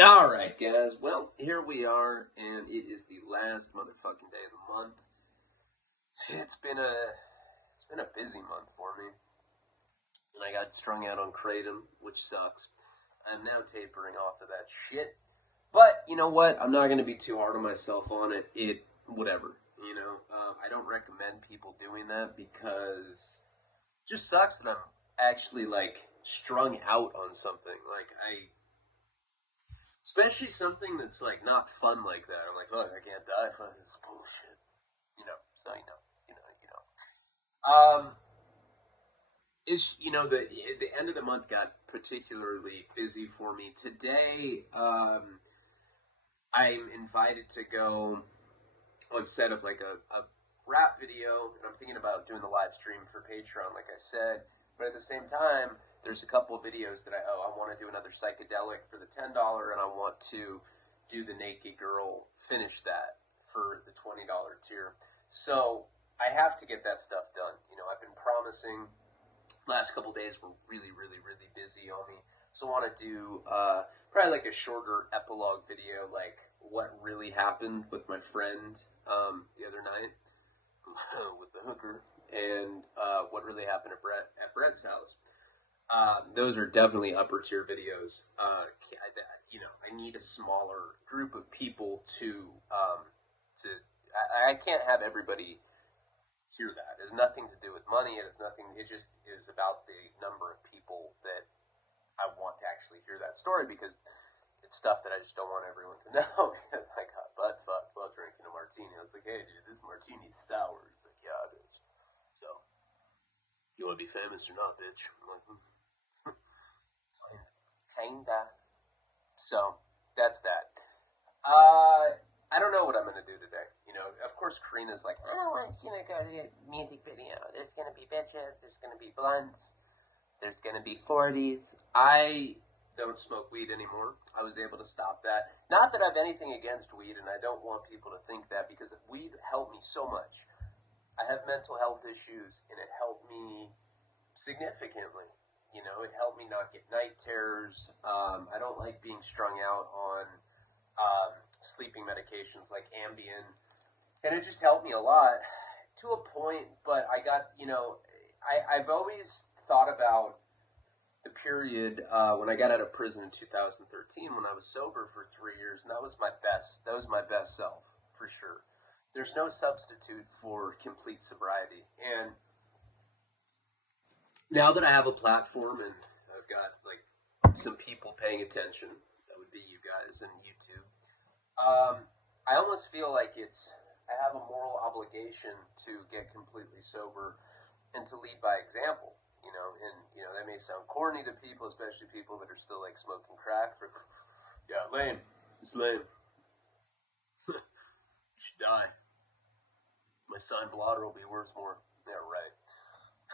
Alright, guys. Well, here we are, and it is the last motherfucking day of the month. It's been a busy month for me. And I got strung out on Kratom, which sucks. I'm now tapering off of that shit. But, you know what? I'm not going to be too hard on myself on it. Whatever. I don't recommend people doing that because it just sucks that I'm actually, strung out on something. Especially something that's, not fun like that. I'm like, look, I can't die. Fuck, this is bullshit. So, the end of the month got particularly busy for me. Today, I'm invited to go on set of, a rap video, and I'm thinking about doing the live stream for Patreon, like I said. But at the same time, there's a couple of videos that I want to do another psychedelic for the $10, and I want to do the naked girl, finish that for the $20 tier. So I have to get that stuff done. I've been promising. Last couple days were really, really, really busy on me. So I want to do probably a shorter epilogue video, what really happened with my friend the other night with the hooker, and what really happened at Brett's house. Those are definitely upper tier videos. I need a smaller group of people I can't have everybody hear that. It has nothing to do with money. It just is about the number of people that I want to actually hear that story, because it's stuff that I just don't want everyone to know. Because I got butt fucked while drinking a martini. I was like, hey dude, this martini's sour. He's like, yeah, it is. So, you want to be famous or not, bitch? I'm like, kinda. So, that's that. I don't know what I'm going to do today. Of course, Karina's like, I don't want you to go to a music video. There's going to be bitches. There's going to be blunts. There's going to be 40s. I don't smoke weed anymore. I was able to stop that. Not that I have anything against weed, and I don't want people to think that, because weed helped me so much. I have mental health issues, and it helped me significantly. It helped me not get night terrors. I don't like being strung out on sleeping medications like Ambien. And it just helped me a lot to a point, but I got, I've always thought about the period when I got out of prison in 2013 when I was sober for 3 years, and that was my best self, for sure. There's no substitute for complete sobriety. And now that I have a platform and I've got, some people paying attention, that would be you guys and YouTube, I almost feel like I have a moral obligation to get completely sober and to lead by example, and that may sound corny to people, especially people that are still smoking crack yeah, lame. It's lame. You should die. My signed blotter will be worth more. Yeah, right.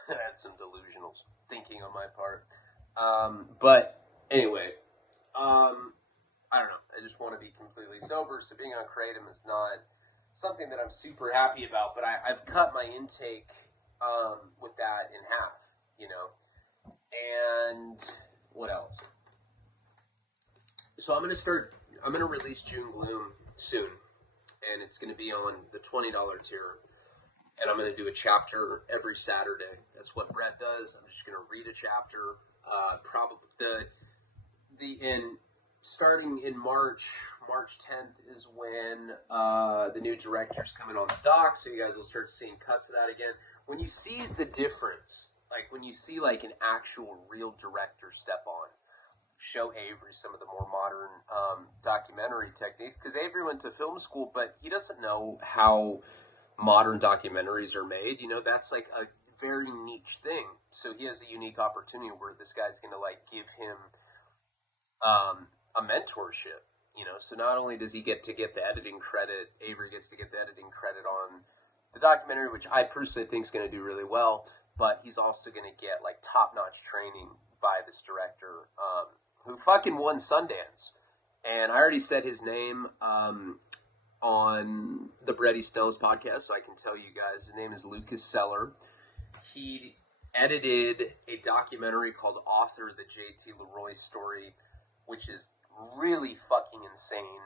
That's some delusional thinking on my part. But anyway, I don't know. I just want to be completely sober, so being on Kratom is not something that I'm super happy about, but I've cut my intake with that in half, And what else? So I'm going to release June Gloom soon, and it's going to be on the $20 tier, and I'm going to do a chapter every Saturday. That's what Brett does. I'm just going to read a chapter, probably starting in March 10th is when the new director's coming on the dock, so you guys will start seeing cuts of that again. When you see the difference, when you see an actual real director step on, show Avery some of the more modern documentary techniques, because Avery went to film school, but he doesn't know how modern documentaries are made. That's a very niche thing. So he has a unique opportunity where this guy's going to give him a mentorship. So not only does he get to get the editing credit, Avery gets to get the editing credit on the documentary, which I personally think is going to do really well, but he's also going to get top-notch training by this director who fucking won Sundance. And I already said his name on the Brett Snell's podcast, so I can tell you guys. His name is Lucas Seller. He edited a documentary called Author, the J.T. Leroy Story, which is really fucking insane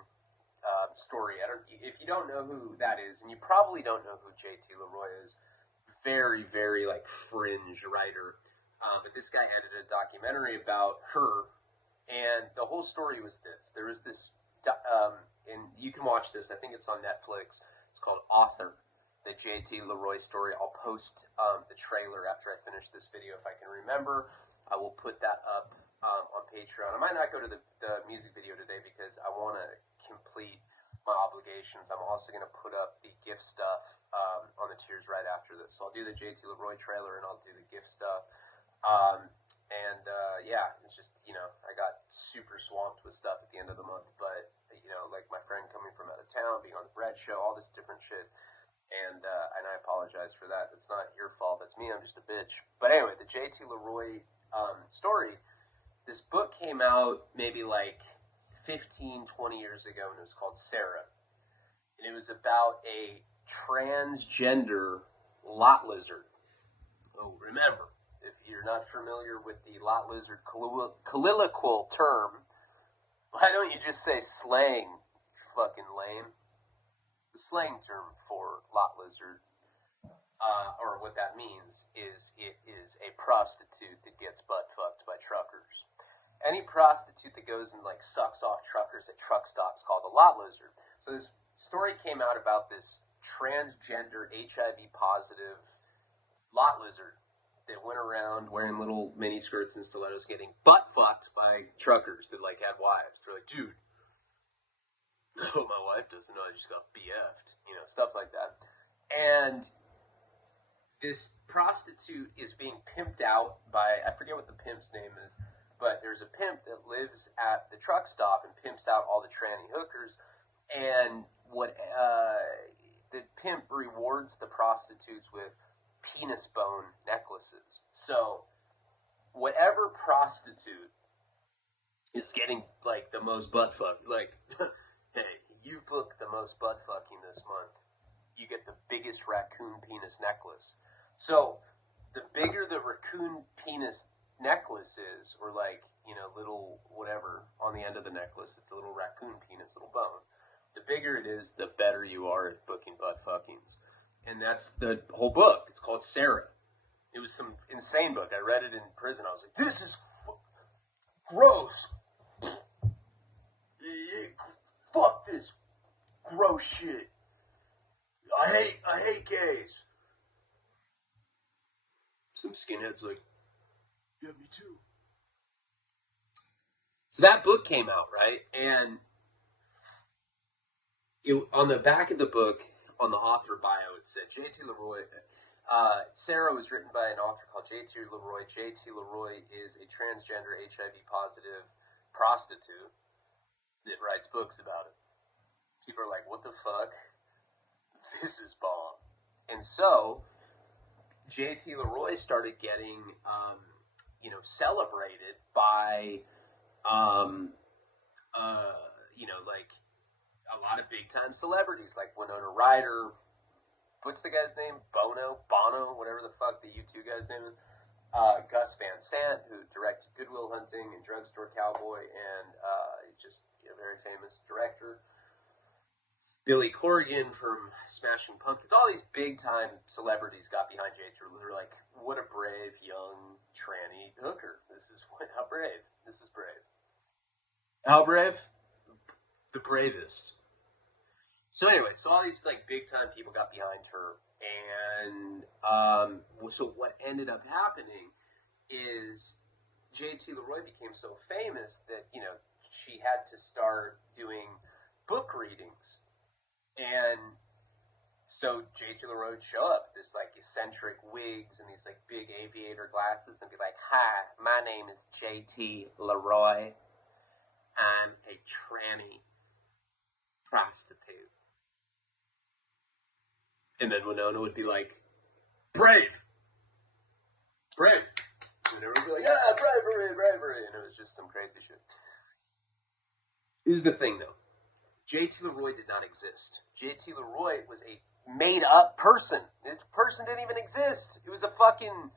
story. If you don't know who that is, and you probably don't know who J.T. Leroy is, very, very like fringe writer. But this guy edited a documentary about her, and the whole story was this. There was this, and you can watch this. I think it's on Netflix. It's called Author, the J.T. Leroy story. I'll post the trailer after I finish this video if I can remember. I will put that up on Patreon. I might not go to the music video today because I want to complete my obligations. I'm also going to put up the gift stuff on the tiers right after this. So I'll do the J.T. Leroy trailer and I'll do the gift stuff. Yeah, it's just, I got super swamped with stuff at the end of the month. But, like my friend coming from out of town, being on the Brett show, all this different shit. And I apologize for that. It's not your fault. That's me. I'm just a bitch. But anyway, the J.T. Leroy story, this book came out maybe like 15, 20 years ago, and it was called Sarah. And it was about a transgender lot lizard. Oh, remember, if you're not familiar with the lot lizard colloquial term, why don't you just say slang, fucking lame? The slang term for lot lizard, or what that means, is it is a prostitute that gets butt fucked by truckers. Any prostitute that goes and like sucks off truckers at truck stops called a lot lizard. So this story came out about this transgender HIV positive lot lizard that went around wearing little mini skirts and stilettos getting butt fucked by truckers that like had wives. They're like, dude, no, my wife doesn't know I just got BF'd, stuff like that. And this prostitute is being pimped out by, I forget what the pimp's name is, but there's a pimp that lives at the truck stop and pimps out all the tranny hookers. And the pimp rewards the prostitutes with penis bone necklaces. So whatever prostitute is getting like the most butt fucked, like, hey, you booked the most butt fucking this month, you get the biggest raccoon penis necklace. So the bigger the raccoon penis necklace is, or like, little whatever on the end of the necklace, it's a little raccoon penis, little bone. The bigger it is, the better you are at booking butt fuckings. And that's the whole book. It's called Sarah. It was some insane book. I read it in prison. I was like, this is gross. Fuck this gross shit. I hate gays. Some skinheads like, yeah, me too. So that book came out, right? And on the back of the book, on the author bio, it said J.T. Leroy. Sarah was written by an author called J.T. Leroy. J.T. Leroy is a transgender HIV positive prostitute that writes books about it. People are like, what the fuck? This is bomb. And so J.T. Leroy started getting, celebrated by, like a lot of big time celebrities like Winona Ryder. What's the guy's name? Bono, whatever the fuck the U2 guy's name is. Gus Van Sant, who directed Good Will Hunting and Drugstore Cowboy, and he's just a very famous director. Billy Corgan from Smashing Pumpkins. All these big-time celebrities got behind J.T. Leroy. Like, what a brave, young, tranny hooker. How brave. This is brave. How brave? The bravest. So anyway, all these, like, big-time people got behind her. And so what ended up happening is J.T. Leroy became so famous that, she had to start doing book readings. And so J.T. Leroy would show up, this like eccentric wigs and these like big aviator glasses, and be like, "Hi, my name is J.T. Leroy. I'm a tranny prostitute." And then Winona would be like, "Brave. And everyone would be like, "Yeah, bravery. And it was just some crazy shit. Here's the thing though. J.T. Leroy did not exist. J.T. Leroy was a made-up person. This person didn't even exist. It was a fucking...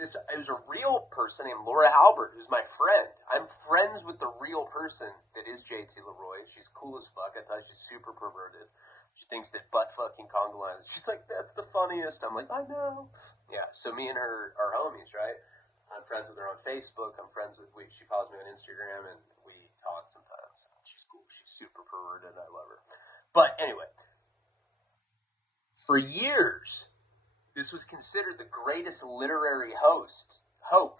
it was a real person named Laura Albert, who's my friend. I'm friends with the real person that is JT Leroy. She's cool as fuck. I thought she's super perverted. She thinks that butt fucking conga lines. She's like, that's the funniest. I'm like, I know. Yeah, so me and her are homies, right? I'm friends with her on Facebook. I'm friends with, she follows me on Instagram, and we talk sometimes. She's cool. She's super perverted. I love her. But anyway, for years, this was considered the greatest literary hoax. Hi,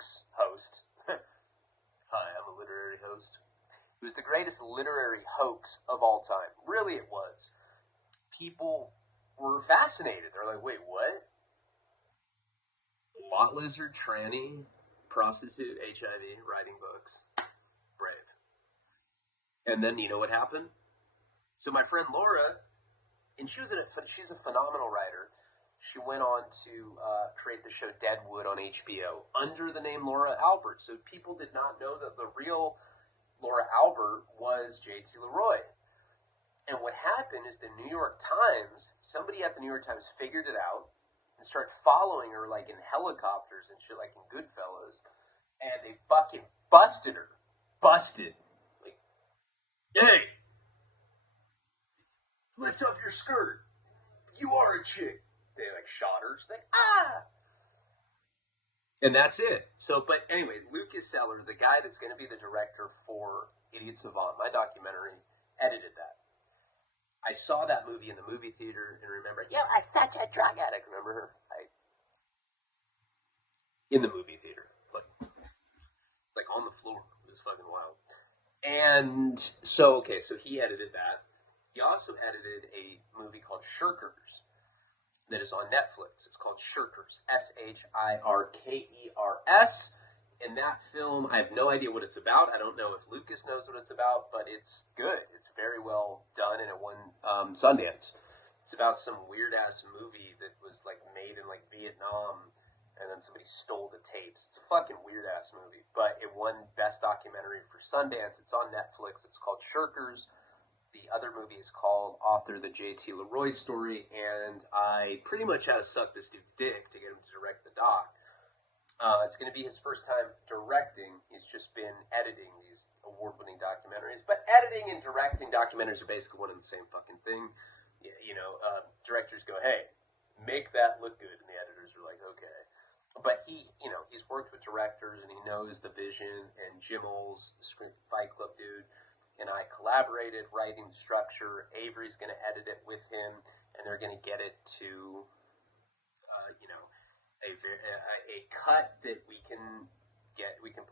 I'm a literary host. It was the greatest literary hoax of all time. Really, it was. People were fascinated. They're like, wait, what? Lot lizard, tranny, prostitute, HIV, writing books. Brave. And then, you know what happened? So my friend Laura, and she's a phenomenal writer. She went on to create the show Deadwood on HBO under the name Laura Albert. So people did not know that the real Laura Albert was JT Leroy. And what happened is the New York Times, somebody at the New York Times figured it out and started following her like in helicopters and shit, like in Goodfellas. And they fucking busted her. Busted. Like, hey, lift up your skirt. You are a chick. They like shot her. She's like, ah. And that's it. So, but anyway, Lucas Seller, the guy that's going to be the director for Idiot Savant, my documentary, edited that. I saw that movie in the movie theater and remember, yeah, I thought a drug addict. Remember her? In the movie theater, like on the floor. It was fucking wild. And so, okay, so he edited that. He also edited a movie called Shirkers that is on Netflix. It's called Shirkers, Shirkers. In that film, I have no idea what it's about. I don't know if Lucas knows what it's about, but it's good. It's very well done, and it won Sundance. It's about some weird-ass movie that was like made in like Vietnam, and then somebody stole the tapes. It's a fucking weird-ass movie, but it won Best Documentary for Sundance. It's on Netflix. It's called Shirkers. The other movie is called Author the JT Leroy Story, and I pretty much had to suck this dude's dick to get him to direct the doc. It's going to be his first time directing. He's just been editing these award-winning documentaries. But editing and directing documentaries are basically one and the same fucking thing. You know, directors go, hey, make that look good. And the editors are like, okay. But he's worked with directors and he knows the vision. And Jim Olds, the Screen Fight Club dude, and I collaborated writing the structure. Avery's going to edit it with him, and they're going to get it to, a cut that we can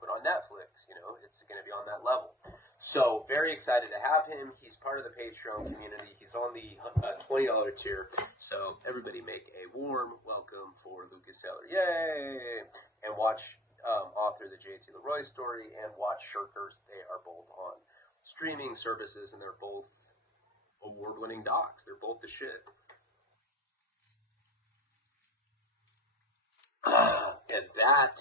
put on Netflix. It's going to be on that level. So very excited to have him. He's part of the Patreon community. He's on the $20 tier. So everybody make a warm welcome for Lucas Seller. Yay! And watch Author the JT Leroy Story and watch Shirkers. They are both on streaming services, and they're both award-winning docs. They're both the shit. And that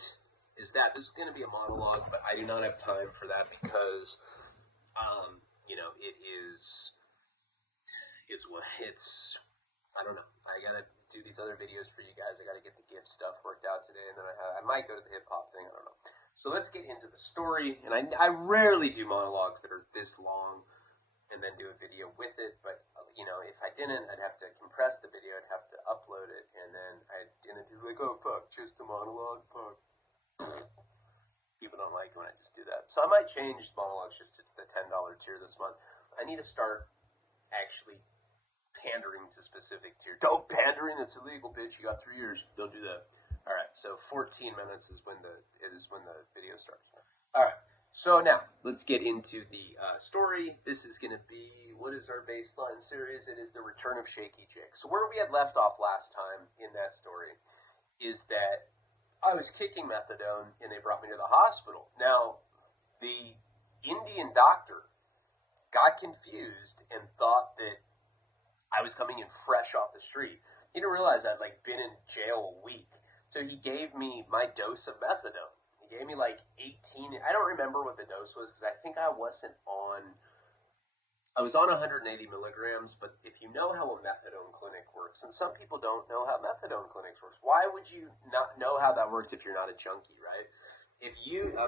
is that. This is going to be a monologue, but I do not have time for that because, I don't know. I got to do these other videos for you guys. I got to get the gift stuff worked out today, and then I might go to the hip-hop thing. I don't know. So let's get into the story. And I rarely do monologues that are this long and then do a video with it. But, if I didn't, I'd have to compress the video. I'd have to upload it. And then I'd be like, oh, fuck, just a monologue? Fuck. People don't like it when I just do that. So I might change monologues just to the $10 tier this month. I need to start actually pandering to specific tier. Don't pandering. That's illegal, bitch. You got 3 years. Don't do that. All right, so 14 minutes is when the video starts. All right, so now let's get into the story. This is going to be, what is our baseline series? It is the return of Shaky Jake. So where we had left off last time in that story is that I was kicking methadone and they brought me to the hospital. Now, the Indian doctor got confused and thought that I was coming in fresh off the street. He didn't realize I'd been in jail a week. So he gave me my dose of methadone. He gave me 18. I don't remember what the dose was because I think I wasn't on I was on 180 milligrams, but if you know how a methadone clinic works, and some people don't know how methadone clinics works, why would you not know how that works if you're not a junkie, right?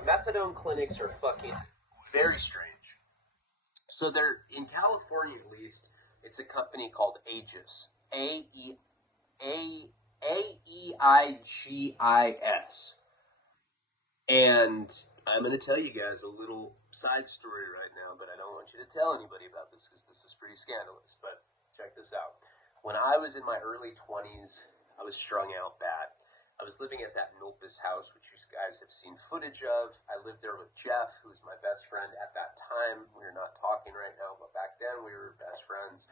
Methadone clinics are fucking very strange. So they're, in California at least, it's a company called Aegis. A-E-I-G-I-S. And I'm going to tell you guys a little side story right now, but I don't want you to tell anybody about this because this is pretty scandalous. But check this out. When I was in my early 20s, I was strung out bad. I was living at that Milpas house, which you guys have seen footage of. I lived there with Jeff, who's my best friend at that time. We're not talking right now, but back then we were best friends,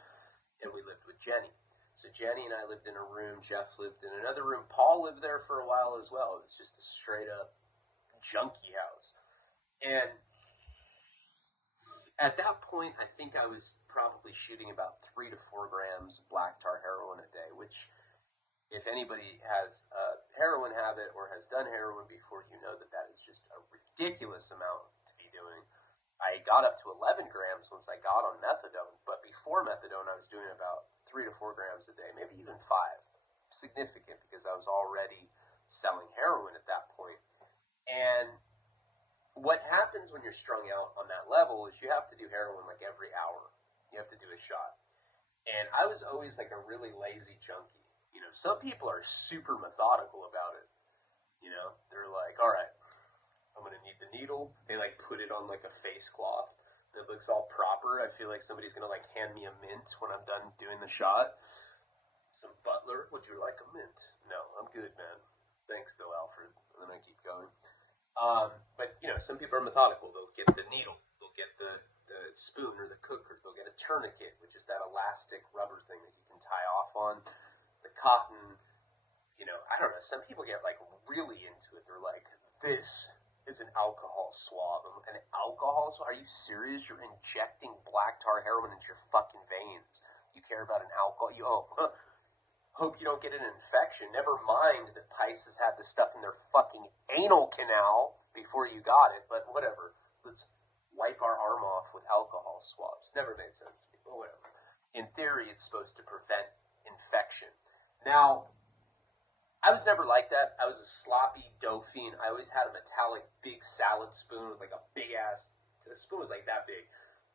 and we lived with Jenny. So Jenny and I lived in a room. Jeff lived in another room. Paul lived there for a while as well. It was just a straight up junkie house. And at that point, I think I was probably shooting about 3 to 4 grams of black tar heroin a day, which, if anybody has a heroin habit or has done heroin before, you know that that is just a ridiculous amount to be doing. I got up to 11 grams once I got on methadone, but before methadone, I was doing about 3 to 4 grams a day, maybe even 5. Significant, because I was already selling heroin at that point. And what happens when you're strung out on that level is you have to do heroin like every hour. You have to do a shot. And I was always like a really lazy junkie. You know, some people are super methodical about it. You know, they're like, all right, I'm going to need the needle. They like put it on like a face cloth that looks all proper. I feel like somebody's going to like hand me a mint when I'm done doing the shot. Some butler, would you like a mint? No, I'm good, man. Thanks though, Alfred. And then I keep going. But, you know, some people are methodical. They'll get the needle. They'll get the spoon or the cooker. They'll get a tourniquet, which is that elastic rubber thing that you can tie off on. The cotton, you know, I don't know. Some people get, like, really into it. They're like, this is an alcohol swab. An alcohol swab? Are you serious? You're injecting black tar heroin into your fucking veins. You care about an alcohol? Hope you don't get an infection. Never mind that Pisces had the stuff in their fucking anal canal before you got it, but whatever. Let's wipe our arm off with alcohol swabs. Never made sense to me, but whatever. In theory, it's supposed to prevent infection. Now, I was never like that. I was a sloppy dough fiend. I always had a metallic big salad spoon with like a big ass, the spoon was like that big.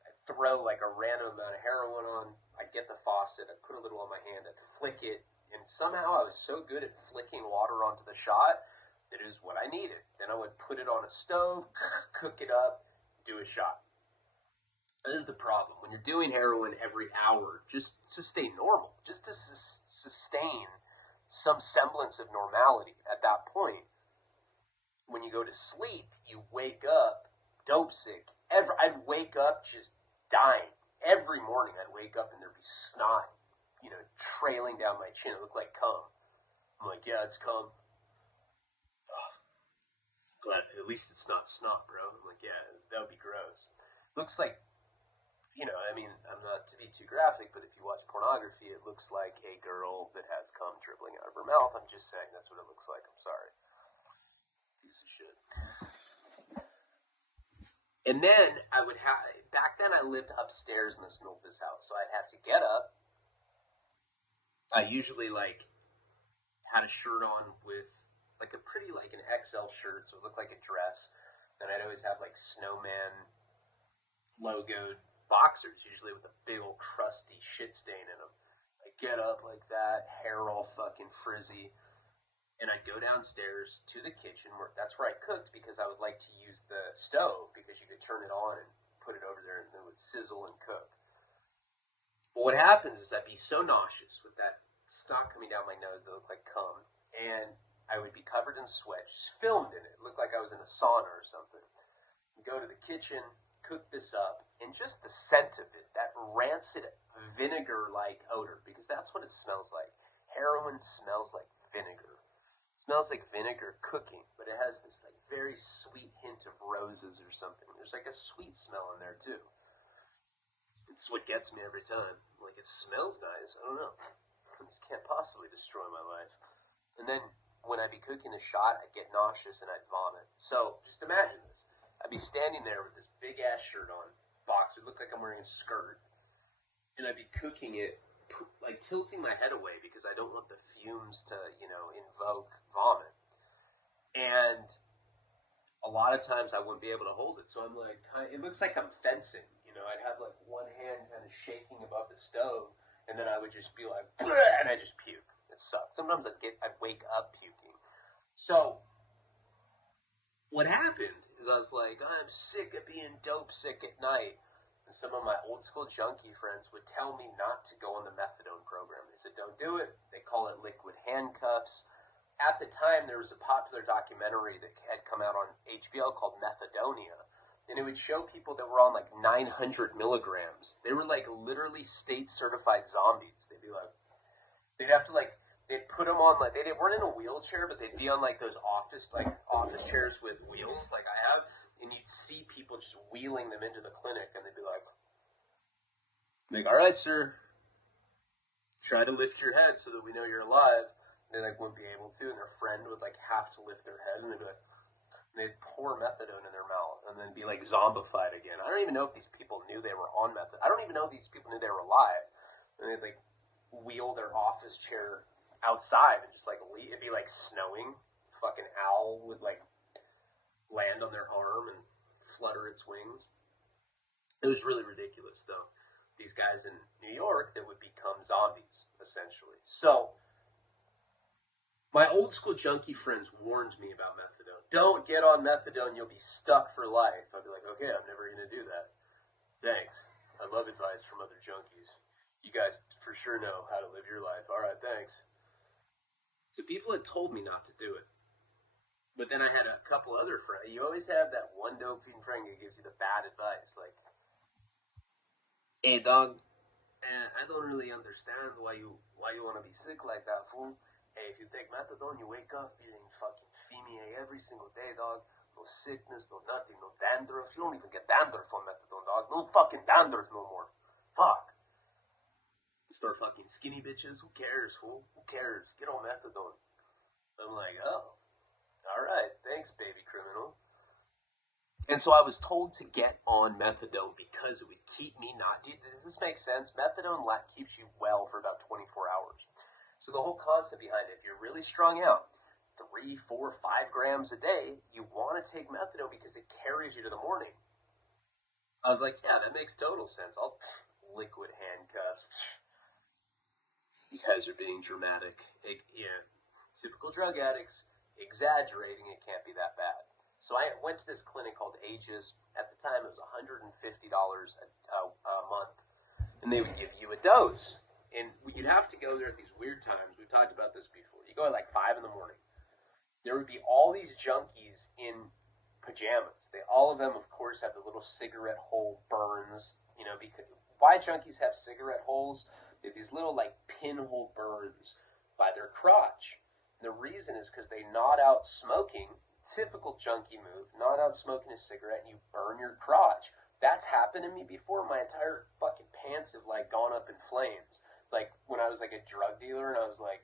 I'd throw like a random amount of heroin on. I'd get the faucet. I'd put a little on my hand. I'd flick it. And somehow I was so good at flicking water onto the shot that it was what I needed. Then I would put it on a stove, cook it up, do a shot. This is the problem. When you're doing heroin every hour, just to stay normal, just to sustain some semblance of normality at that point, when you go to sleep, you wake up dope sick. I'd wake up just dying. Every morning I'd wake up and there'd be snot, you know, trailing down my chin. It looked like cum. I'm like, yeah, it's cum. Ugh. Glad at least it's not snot, bro. I'm like, yeah, that would be gross. Looks like, you know, I mean, I'm not to be too graphic, but if you watch pornography, it looks like a girl that has cum dribbling out of her mouth. I'm just saying, that's what it looks like. I'm sorry. Piece of shit. And then I would have, back then I lived upstairs in this Milpas house, so I'd have to get up. I usually, like, had a shirt on with, like, a pretty, like, an XL shirt, so it looked like a dress. Then I'd always have, like, snowman logoed boxers, usually with a big old crusty shit stain in them. I'd get up like that, hair all fucking frizzy, and I'd go downstairs to the kitchen, that's where I cooked, because I would like to use the stove, because you could turn it on and put it over there, and it would sizzle and cook. But what happens is I'd be so nauseous with that snot coming down my nose that looked like cum, and I would be covered in sweat, just filmed in it. It looked like I was in a sauna or something. I'd go to the kitchen, cook this up, and just the scent of it, that rancid vinegar-like odor, because that's what it smells like. Heroin smells like vinegar. It smells like vinegar cooking, but it has this like very sweet hint of roses or something. There's like a sweet smell in there too. It's what gets me every time. Like, it smells nice. I don't know. This can't possibly destroy my life. And then, when I'd be cooking a shot, I'd get nauseous and I'd vomit. So, just imagine this. I'd be standing there with this big-ass shirt on, boxer. It looked like I'm wearing a skirt. and I'd be cooking it, like tilting my head away because I don't want the fumes to, invoke vomit. And a lot of times I wouldn't be able to hold it. So I'm like, it looks like I'm fencing. I'd have like one hand kind of shaking above the stove, and then I would just be like, and I just puke. It sucked. Sometimes I'd wake up puking. So what happened is I was like, I'm sick of being dope sick at night. And some of my old school junkie friends would tell me not to go on the methadone program. They said, don't do it. They call it liquid handcuffs. At the time, there was a popular documentary that had come out on HBO called Methadonia. And it would show people that were on like 900 milligrams. They were like literally state certified zombies. They'd be like, they'd have to like, they'd put them on like, they weren't in a wheelchair, but they'd be on like those office chairs with wheels like I have. And you'd see people just wheeling them into the clinic, and they'd be like, all right, sir, try to lift your head so that we know you're alive. And they like wouldn't be able to, and their friend would like have to lift their head, and they'd be like, they'd pour methadone in their mouth and then be like zombified again. I don't even know if these people knew they were on methadone. I don't even know if these people knew they were alive. And they'd like wheel their office chair outside and just like it'd be like snowing. Fucking owl would like land on their arm and flutter its wings. It was really ridiculous though. These guys in New York that would become zombies essentially. So my old school junkie friends warned me about methadone. Don't get on methadone, you'll be stuck for life. I'd be like, okay, I'm never going to do that. Thanks. I love advice from other junkies. You guys for sure know how to live your life. All right, thanks. So people had told me not to do it. But then I had a couple other friends. You always have that one dope fiend friend who gives you the bad advice. Like, hey, dog, I don't really understand why you want to be sick like that, fool. Hey, if you take methadone, you wake up feeling fucking femi every single day, dog. No sickness, no nothing, no dandruff. You don't even get dandruff on methadone, dog. No fucking dandruff no more. Fuck. You start fucking skinny bitches. Who cares, fool? Who cares? Get on methadone. I'm like, oh, all right. Thanks, baby criminal. And so I was told to get on methadone because it would keep me not... Does this make sense? Methadone keeps you well for about 24 hours. So the whole concept behind it, if you're really strung out, 3, 4, 5 grams a day, you want to take methadone because it carries you to the morning. I was like, yeah, that makes total sense. I'll liquid handcuffs. You guys are being dramatic. Typical drug addicts, exaggerating, it can't be that bad. So I went to this clinic called Aegis. At the time, it was $150 a month, and they would give you a dose. And you'd have to go there at these weird times. We've talked about this before. You go at like 5 in the morning. There would be all these junkies in pajamas. All of them, of course, have the little cigarette hole burns. Because why junkies have cigarette holes? They have these little like pinhole burns by their crotch. And the reason is because they nod out smoking. Typical junkie move. Nod out smoking a cigarette and you burn your crotch. That's happened to me before. My entire fucking pants have like gone up in flames. Like, when I was, like, a drug dealer, and I was like,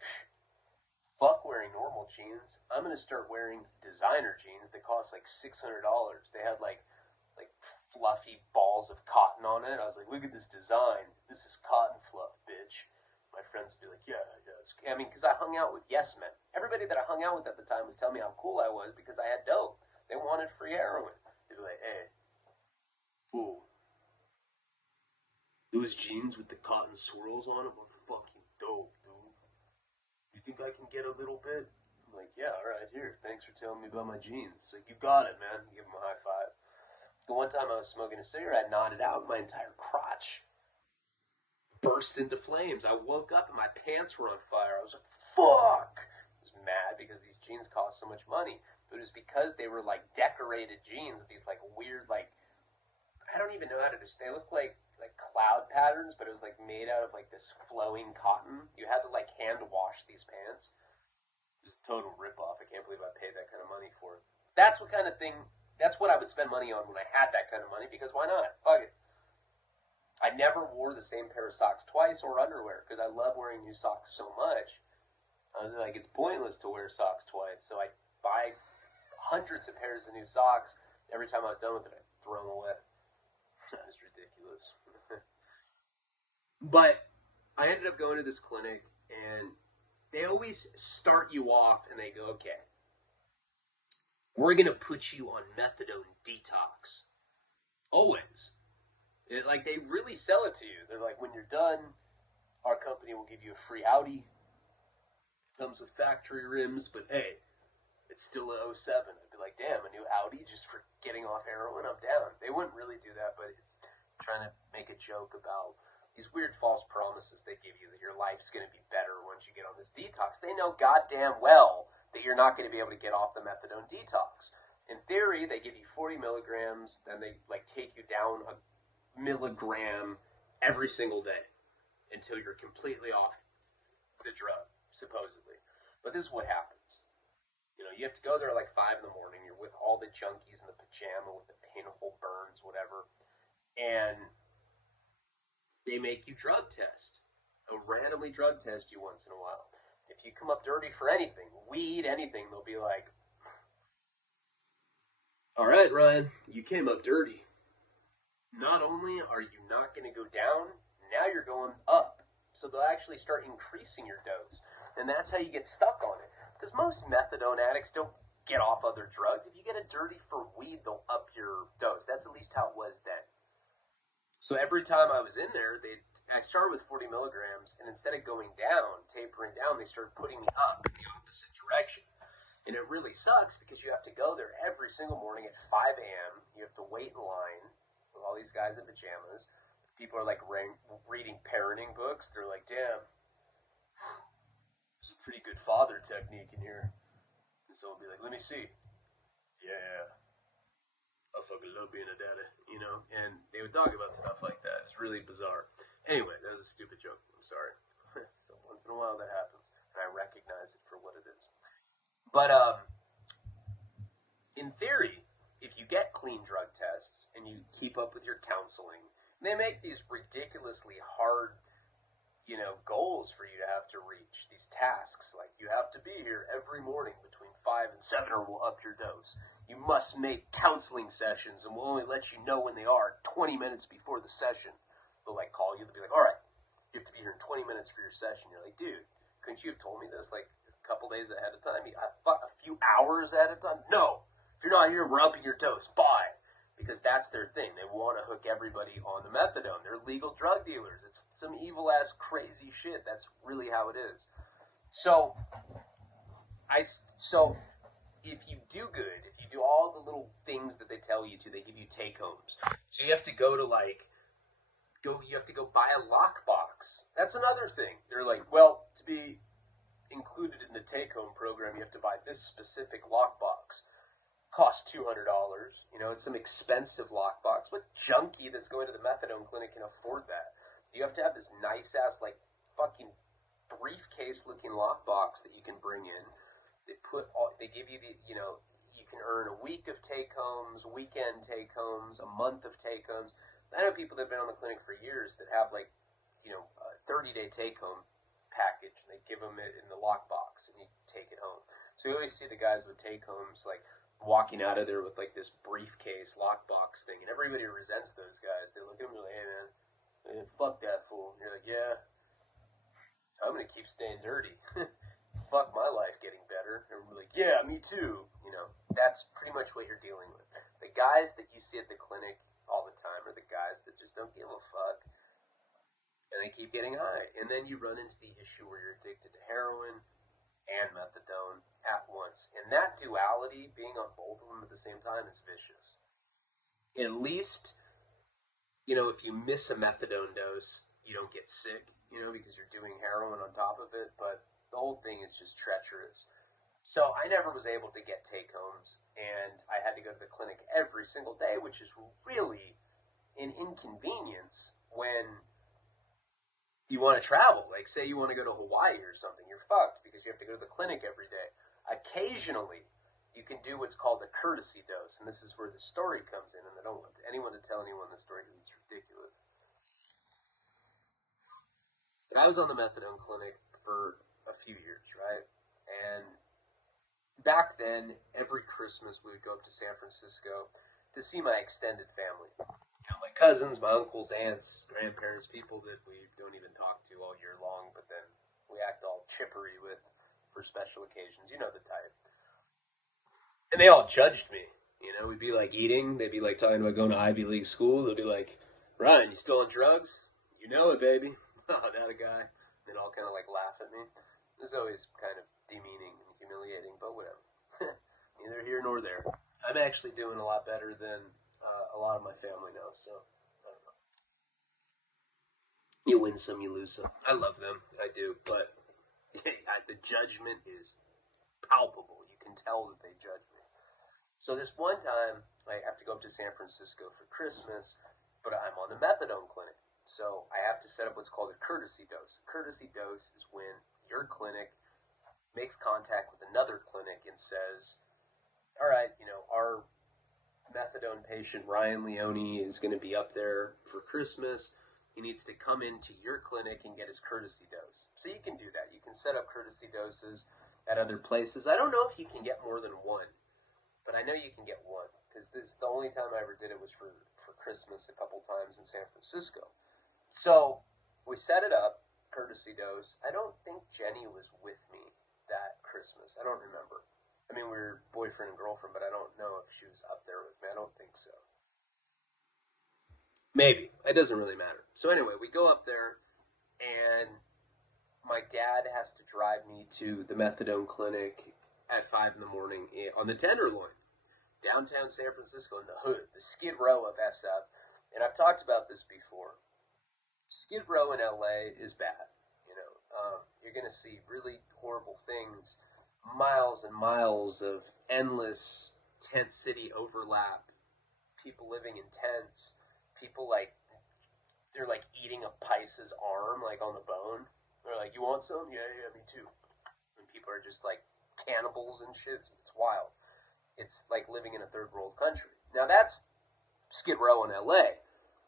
fuck wearing normal jeans. I'm going to start wearing designer jeans that cost, like, $600. They had, like, fluffy balls of cotton on it. I was like, look at this design. This is cotton fluff, bitch. My friends would be like, yeah. Because I hung out with yes men. Everybody that I hung out with at the time was telling me how cool I was because I had dope. They wanted free heroin. They'd be like, hey, fool. Those jeans with the cotton swirls on them are fucking dope, dude. You think I can get a little bit? I'm like, yeah, all right, here. Thanks for telling me about my jeans. It's like, you got it, man. Give him a high five. The one time I was smoking a cigarette, nodded out, my entire crotch burst into flames. I woke up and my pants were on fire. I was like, fuck! I was mad because these jeans cost so much money. But it was because they were, like, decorated jeans with these, like, weird, like, I don't even know how to describe. They look like cloud patterns, but it was like made out of like this flowing cotton. You had to like hand wash these pants. It was a total ripoff. I can't believe I paid that kind of money for it. That's what kind of thing. That's what I would spend money on when I had that kind of money because why not? Fuck it. I never wore the same pair of socks twice or underwear because I love wearing new socks so much. I was like, it's pointless to wear socks twice. So I buy hundreds of pairs of new socks. Every time I was done with it, I'd throw them away. That's ridiculous. But I ended up going to this clinic, and they always start you off, and they go, okay, we're going to put you on methadone detox. Always. Like, they really sell it to you. They're like, when you're done, our company will give you a free Audi. It comes with factory rims, but hey, it's still a '07. I'd be like, damn, a new Audi just for getting off heroin? I'm down. They wouldn't really do that, but it's trying to make a joke about these weird false promises they give you that your life's going to be better once you get on this detox. They know goddamn well that you're not going to be able to get off the methadone detox. In theory, they give you 40 milligrams, then they like take you down a milligram every single day until you're completely off the drug, supposedly. But this is what happens. You know, you have to go there like 5 in the morning. You're with all the junkies in the pajama with the pinhole burns, whatever. And they make you drug test. They'll randomly drug test you once in a while. If you come up dirty for anything, weed, anything, they'll be like, all right, Ryan, you came up dirty. Not only are you not going to go down, now you're going up. So they'll actually start increasing your dose. And that's how you get stuck on it. Because most methadone addicts don't get off other drugs. If you get it dirty for weed, they'll up your dose. That's at least how it was then. So every time I was in there, I started with 40 milligrams, and instead of going down, tapering down, they started putting me up in the opposite direction. And it really sucks because you have to go there every single morning at 5 a.m. You have to wait in line with all these guys in pajamas. People are like reading parenting books. They're like, damn, there's a pretty good father technique in here. And so I'll be like, let me see. Yeah, I fucking love being a daddy, you know? And they would talk about stuff like that. It's really bizarre. Anyway, that was a stupid joke. I'm sorry. So once in a while that happens. And I recognize it for what it is. But in theory, if you get clean drug tests and you keep up with your counseling, they make these ridiculously hard, goals for you to have to reach. These tasks, like you have to be here every morning between 5 and 7 or we'll up your dose. You must make counseling sessions and we'll only let you know when they are 20 minutes before the session. They'll like call you, they'll be like, all right, you have to be here in 20 minutes for your session. You're like, dude, couldn't you have told me this like a couple days ahead of time? A few hours ahead of time? No. If you're not here, we're upping your dose. Bye. Because that's their thing. They want to hook everybody on the methadone. They're legal drug dealers. It's some evil-ass crazy shit. That's really how it is. So if you do good, if you do all the little things that they tell you to, they give you take-homes. So you have to go you have to go buy a lockbox. That's another thing. They're like, well, to be included in the take-home program, you have to buy this specific lockbox. Costs $200. It's some expensive lockbox. What junkie that's going to the methadone clinic can afford that? You have to have this nice-ass, like, fucking briefcase-looking lockbox that you can bring in. They give you you can earn a week of take-homes, weekend take-homes, a month of take-homes. I know people that have been on the clinic for years that have, like, a 30-day take-home package, and they give them it in the lockbox, and you take it home. So you always see the guys with take-homes, like, walking out of there with like this briefcase lockbox thing, and everybody resents those guys. They look at him and they're like, hey man, fuck that fool. And you're like, yeah, I'm gonna keep staying dirty. Fuck my life getting better. And we're like, yeah, me too. That's pretty much what you're dealing with. The guys that you see at the clinic all the time are the guys that just don't give a fuck, and they keep getting high. And then you run into the issue where you're addicted to heroin and methadone at once. And that duality, being on both of them at the same time, is vicious. At least, if you miss a methadone dose, you don't get sick, because you're doing heroin on top of it. But the whole thing is just treacherous. So I never was able to get take-homes, and I had to go to the clinic every single day, which is really an inconvenience when you want to travel. Like, say you want to go to Hawaii or something, you're fucked because you have to go to the clinic every day. Occasionally, you can do what's called a courtesy dose, and this is where the story comes in, and I don't want anyone to tell anyone the story because it's ridiculous. I was on the methadone clinic for a few years, right? And back then, every Christmas we would go up to San Francisco to see my extended family. my cousins, my uncles, aunts, grandparents, people that we don't even talk to all year long, but then we act all chippery with for special occasions. You know the type. And they all judged me. You know, we'd be like eating. They'd be like talking about going to Ivy League school. They'd be like, Ryan, you still on drugs? You know it, baby. Oh, that a guy. And they'd all kind of like laugh at me. It was always kind of demeaning and humiliating, but whatever. Neither here nor there. I'm actually doing a lot better than a lot of my family now, so I don't know. You win some, you lose some. I love them. I do, but the judgment is palpable. You can tell that they judge me. So this one time, I have to go up to San Francisco for Christmas, but I'm on the methadone clinic. So I have to set up what's called a courtesy dose. A courtesy dose is when your clinic makes contact with another clinic and says, all right, you know, our methadone patient, Ryan Leone, is going to be up there for Christmas. He needs to come into your clinic and get his courtesy dose. So you can do that. You can set up courtesy doses at other places. I don't know if you can get more than one, but I know you can get one, because this the only time I ever did it was for Christmas a couple times in San Francisco. So we set it up, courtesy dose. I don't think Jenny was with me that Christmas. I don't remember. I mean, we were boyfriend and girlfriend, but I don't know if she was up there with me. I don't think so. Maybe. It doesn't really matter. So anyway, we go up there, and my dad has to drive me to the methadone clinic at 5 in the morning on the Tenderloin, downtown San Francisco, in the hood, the Skid Row of SF. And I've talked about this before. Skid Row in LA is bad. You know, you're going to see really horrible things, miles and miles of endless tent city overlap, people living in tents, people like, they're like eating a Pisces arm, like on the bone. They're like, you want some? Yeah, me too. And people are just like cannibals and shit. It's wild. It's like living in a third world country. Now that's Skid Row in LA.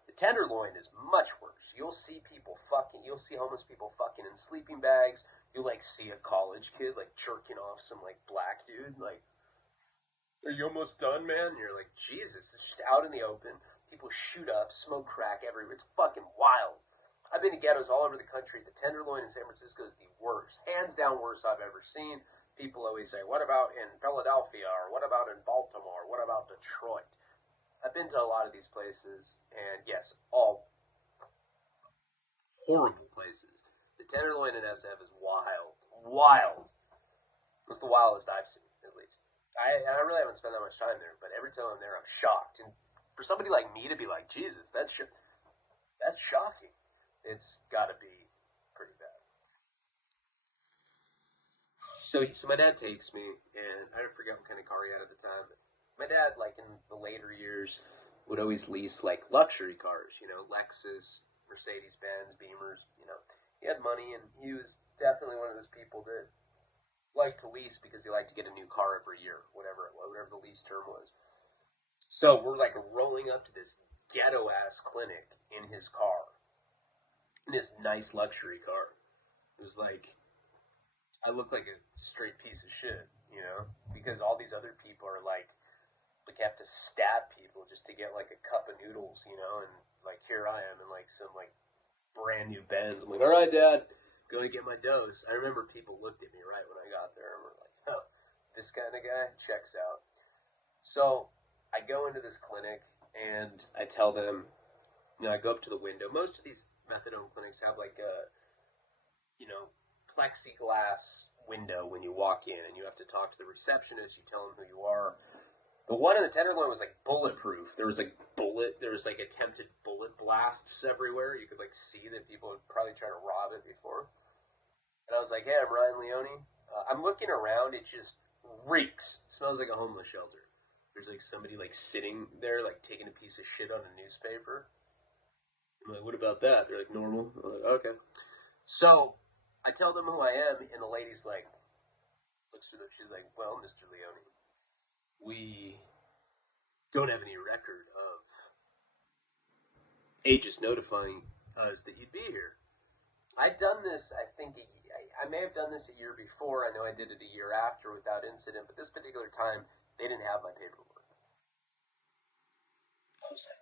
The Tenderloin is much worse. You'll see people fucking, you'll see homeless people fucking in sleeping bags. You'll like see a college kid like jerking off some like black dude. Like, are you almost done, man? And you're like, Jesus, it's just out in the open. People shoot up, smoke crack everywhere. It's fucking wild. I've been to ghettos all over the country. The Tenderloin in San Francisco is the worst. Hands down worst I've ever seen. People always say, what about in Philadelphia? Or what about in Baltimore? What about Detroit? I've been to a lot of these places, and yes, all horrible places. The Tenderloin in SF is wild. Wild. It's the wildest I've seen, at least. I really haven't spent that much time there, but every time I'm there, I'm shocked. And for somebody like me to be like, Jesus, that's shocking. It's got to be pretty bad. So my dad takes me, and I forget what kind of car he had at the time. But my dad, like in the later years, would always lease like luxury cars, you know, Lexus, Mercedes-Benz, Beamers, you know. He had money, and he was definitely one of those people that liked to lease because he liked to get a new car every year, whatever the lease term was. So we're like rolling up to this ghetto-ass clinic in his car, in this nice luxury car. It was like, I looked like a straight piece of shit, you know, because all these other people are like have to stab people just to get like a cup of noodles, you know, and like here I am in like some like brand new Benz. I'm like, all right, Dad, going to get my dose. I remember people looked at me right when I got there and were like, oh, this kind of guy checks out. So I go into this clinic and I tell them, you know, I go up to the window. Most of these methadone clinics have like a, you know, plexiglass window when you walk in, and you have to talk to the receptionist. You tell them who you are. The one in the Tenderloin was like bulletproof. There was like attempted bullet blasts everywhere. You could like see that people had probably tried to rob it before. And I was like, hey, I'm Ryan Leone. I'm looking around. It just reeks. It smells like a homeless shelter. There's like somebody like sitting there like taking a piece of shit on a newspaper. I'm like, what about that? They're like, normal. I'm like, okay. So I tell them who I am, and the lady's like, looks through them. She's like, well, Mr. Leone, we don't have any record of Aegis notifying us that you'd be here. I'd done this, I think, I may have done this a year before. I know I did it a year after without incident, but this particular time, they didn't have my paperwork. What was that?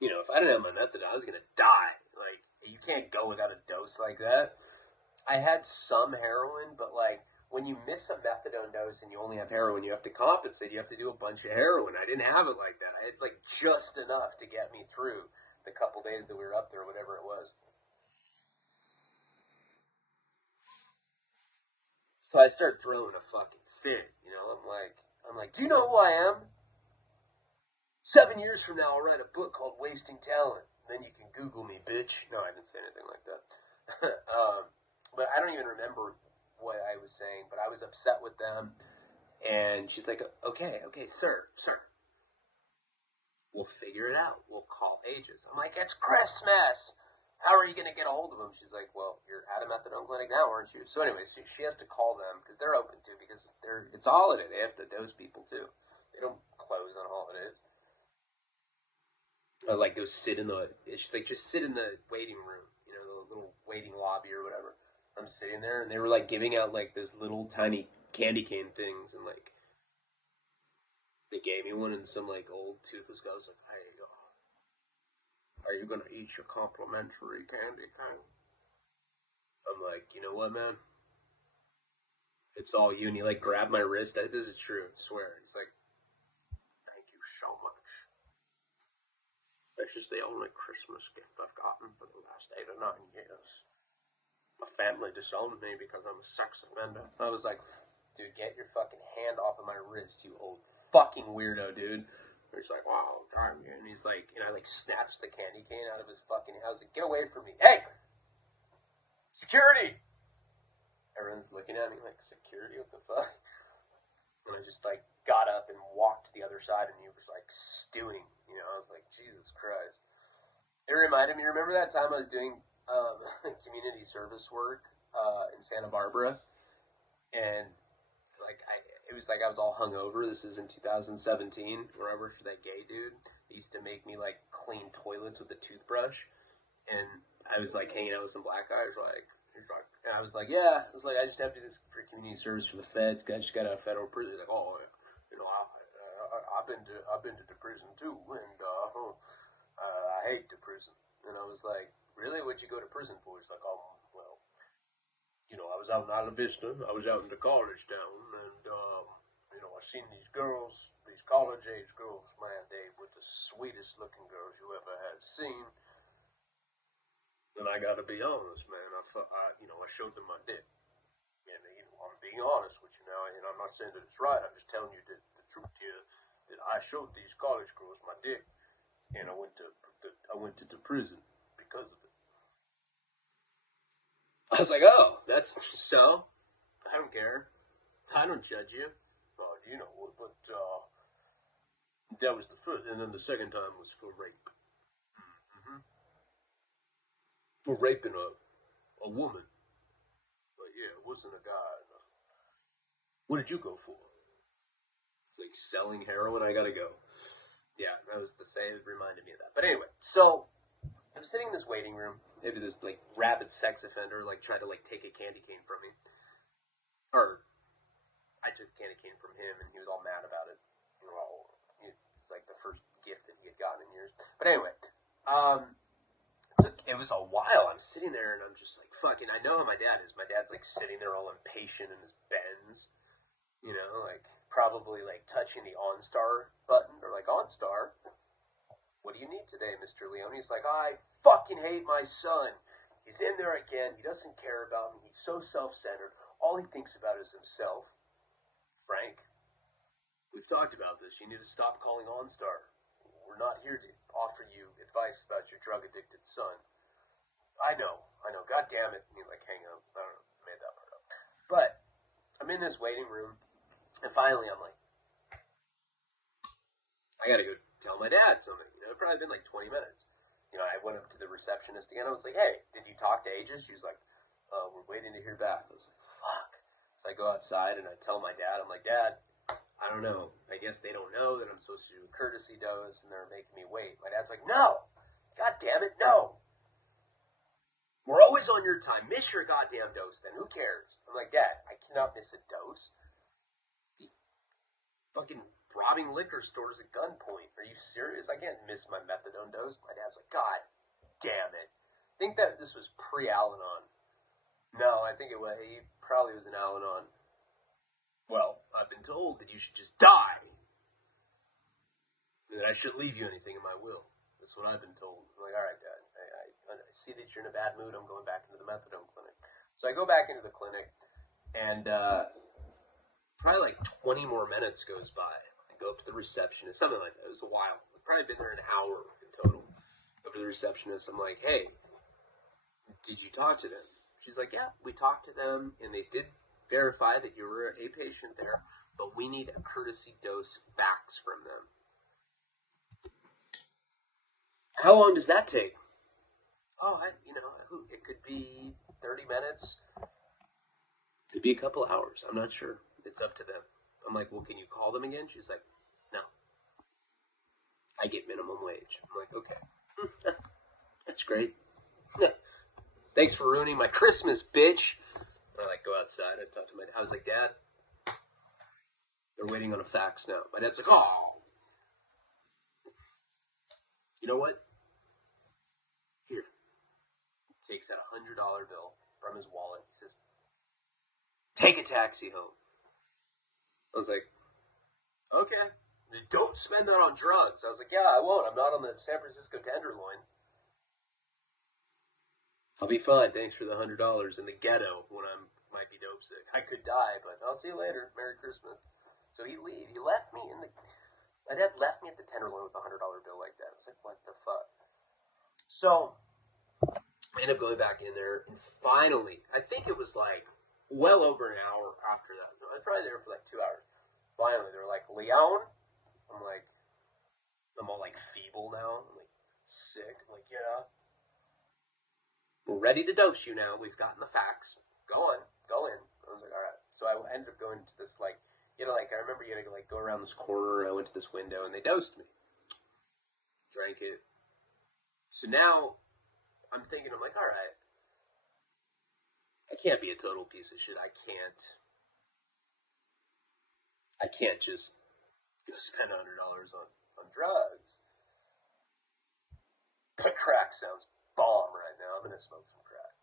You know, if I didn't have my methadone, I was gonna die. Like, you can't go without a dose like that. I had some heroin, but like when you miss a methadone dose and you only have heroin, you have to compensate. You have to do a bunch of heroin. I didn't have it like that. I had like just enough to get me through the couple days that we were up there, whatever it was. So I started throwing a fucking fit. You know, I'm like, do you know who I am? 7 years from now, I'll write a book called Wasting Talent. Then you can Google me, bitch. No, I didn't say anything like that. But I don't even remember what I was saying, but I was upset with them. And she's like, okay, sir. We'll figure it out. We'll call Aegis. I'm like, it's Christmas. How are you going to get a hold of them? She's like, well, you're at a methadone clinic now, aren't you? So anyway, she has to call them because they're open too because it's a holiday. They have to dose people too. They don't close on holidays. Or like go sit in the, she's like, just sit in the waiting room, you know, the little waiting lobby or whatever. I'm sitting there and they were like giving out like those little tiny candy cane things and like they gave me one and some like old toothless guy was like, hey, are you gonna eat your complimentary candy cane? I'm like, you know what, man? It's all you. And he like grabbed my wrist. This is true, I swear. He's like, thank you so much. This is the only Christmas gift I've gotten for the last 8 or 9 years. My family disowned me because I'm a sex offender. I was like, dude, get your fucking hand off of my wrist, you old fucking weirdo, dude. He's like, wow, darn you. And he's like, and I like snatched the candy cane out of his fucking house. Like, get away from me. Hey! Security! Everyone's looking at me like, security? What the fuck? And I just like got up and walked to the other side and he was like stewing. You know, I was like, Jesus Christ. It reminded me, remember that time I was doing community service work in Santa Barbara? And like it was like I was all hungover. This is in 2017, where I worked for that gay dude. He used to make me like clean toilets with a toothbrush, and I was like hanging out with some black guys. And I was like, yeah. I was like, I just have to do this for community service for the feds. I just got out of federal prison. He's like, oh, you know, I've been to the prison too, and I hate the prison. And I was like, really? What'd you go to prison for? He's like, oh, well, you know, I was out in Isla Vista. I was out in the college town, and, you know, I seen these girls, these college-age girls, man, they were the sweetest-looking girls you ever had seen. And I gotta be honest, man, you know, I showed them my dick. And, you know, I'm being honest with you now, and I'm not saying that it's right. I'm just telling you the truth here, that I showed these college girls my dick, and I went to the prison because of it. I was like, oh, that's so. I don't care. I don't judge you. You know, but that was the first, and then the second time was for rape. Mm-hmm. For raping a woman. But yeah, it wasn't a guy. What did you go for? It's like selling heroin. I gotta go. Yeah, that was the same. It reminded me of that. But anyway, so I'm sitting in this waiting room. Maybe this like rabid sex offender like tried to like take a candy cane from me, or I took a candy cane from him, and he was all mad about it. You know, it's like the first gift that he had gotten in years. But anyway, it was a while. I'm sitting there, and I'm just like, fucking. I know how my dad is. My dad's like sitting there all impatient in his Benz, you know, like probably like touching the OnStar button or like OnStar. What do you need today, Mr. Leone? He's like, I fucking hate my son. He's in there again. He doesn't care about me. He's so self-centered. All he thinks about is himself. Frank, we've talked about this. You need to stop calling OnStar. We're not here to offer you advice about your drug-addicted son. I know. God damn it. And you like hang up. I don't know. I made that part up. But I'm in this waiting room, and finally I'm like, I gotta go tell my dad something. You know, it probably been like 20 minutes. You know, I went up to the receptionist again. I was like, hey, did you talk to Aegis? She was like, we're waiting to hear back. I was like, fuck. So I go outside and I tell my dad, I'm like, Dad, I don't know. I guess they don't know that I'm supposed to do a courtesy dose and they're making me wait. My dad's like, no. God damn it, no. We're always on your time. Miss your goddamn dose then. Who cares? I'm like, Dad, I cannot miss a dose. Fucking robbing liquor stores at gunpoint. Are you serious? I can't miss my methadone dose. My dad's like, God damn it. I think that this was pre-Al-Anon. No, I think he probably was an Al-Anon. Well, I've been told that you should just die. That I shouldn't leave you anything in my will. That's what I've been told. I'm like, all right, Dad. I see that you're in a bad mood. I'm going back into the methadone clinic. So I go back into the clinic, and probably like 20 more minutes goes by. I go up to the receptionist, something like that. It was a while. I've probably been there an hour in total. Up to the receptionist, I'm like, hey, did you talk to them? She's like, yeah, we talked to them, and they did verify that you were a patient there, but we need a courtesy dose fax from them. How long does that take? Oh, it could be 30 minutes. Could be a couple hours. I'm not sure. It's up to them. I'm like, well, can you call them again? She's like, no. I get minimum wage. I'm like, okay. That's great. Thanks for ruining my Christmas, bitch. I go outside. I talk to my dad. I was like, Dad, they're waiting on a fax now. My dad's like, oh. You know what? Here. He takes out a $100 bill from his wallet. He says, take a taxi home. I was like, okay. Don't spend that on drugs. I was like, yeah, I won't. I'm not on the San Francisco Tenderloin. I'll be fine. Thanks for the $100 in the ghetto when I might be dope sick. I could die, but I'll see you later. Merry Christmas. So he left me my dad left me at the Tenderloin with a $100 bill like that. I was like, what the fuck? So I ended up going back in there, and finally, I think it was like well over an hour after that. I was probably there for like 2 hours. Finally, they were like, Leon? I'm all like feeble now. I'm like sick. I'm like, yeah. We're ready to dose you now. We've gotten the fax. Go on. Go in. I was like, all right. So I ended up going to this I remember you had to go around this corner, and I went to this window, and they dosed me. Drank it. So now I'm thinking, I'm like, all right. I can't be a total piece of shit. I can't just go spend $100 on drugs. But crack sounds bomb right now. I'm going to smoke some crack.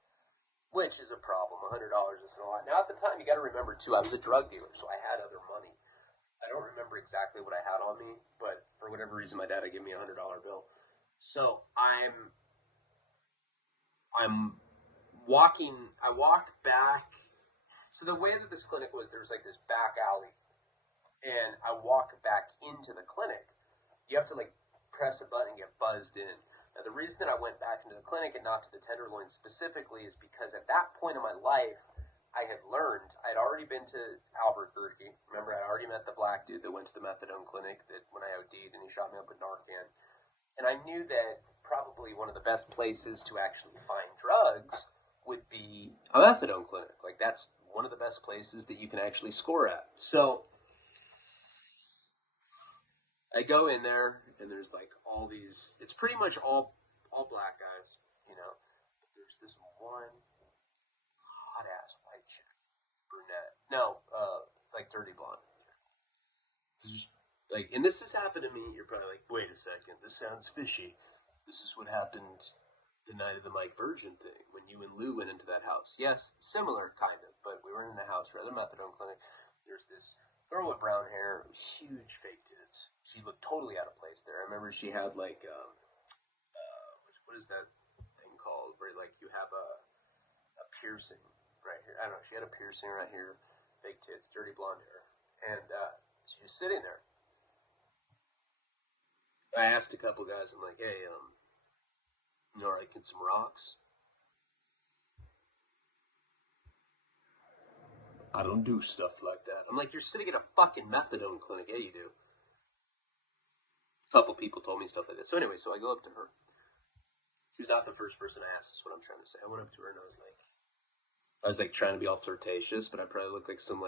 Which is a problem. $100 isn't a lot. Now, at the time, you got to remember, too, I was a drug dealer, so I had other money. I don't remember exactly what I had on me, but for whatever reason, my dad had given me a $100 bill. So I walk back. So the way that this clinic was, there was this back alley, and I walk back into the clinic. You have to press a button and get buzzed in. Now the reason that I went back into the clinic and not to the Tenderloin specifically is because at that point in my life, I had learned, I'd already been to Albuquerque. Remember, I already met the black dude that went to the methadone clinic that when I OD'd and he shot me up with Narcan. And I knew that probably one of the best places to actually find drugs would be a methadone clinic. That's one of the best places that you can actually score at. So I go in there, and there's all these, it's pretty much all black guys, But there's this one hot-ass white chick, brunette. No, dirty blonde. And this has happened to me. You're probably like, wait a second, this sounds fishy. This is what happened the night of the Mike Virgin thing, when you and Lou went into that house. Yes, similar, kind of, but we were in the house, rather methadone clinic. There's this girl with brown hair, huge fake tits. She looked totally out of place there. I remember she had what is that thing called, where you have a piercing right here. I don't know, she had a piercing right here, fake tits, dirty blonde hair, and she was sitting there. I asked a couple guys, I'm like, hey, get some rocks? I don't do stuff like that. I'm like, you're sitting at a fucking methadone clinic. Yeah, you do. A couple people told me stuff like that. So anyway, so I go up to her. She's not the first person I asked, is what I'm trying to say. I went up to her and I was trying to be all flirtatious, but I probably looked like some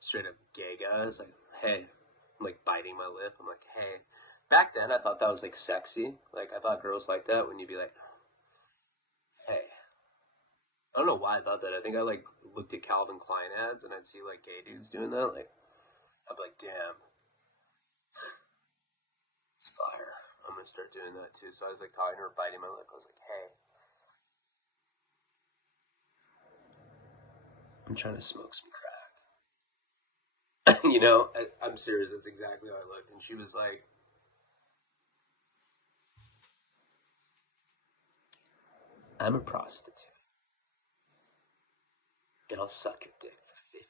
straight up gay guy. I was like, hey. I'm biting my lip. I'm like, hey. Back then, I thought that was sexy. I thought girls like that when you'd be like, hey. I don't know why I thought that. I think I looked at Calvin Klein ads and I'd see gay dudes doing that. I'd be like, damn. fire. I'm gonna start doing that too. So I was like talking to her, biting my lip. I was like, hey, I'm trying to smoke some crack. I'm serious. That's exactly how I looked. And she was like, I'm a prostitute. And I'll suck your dick for $50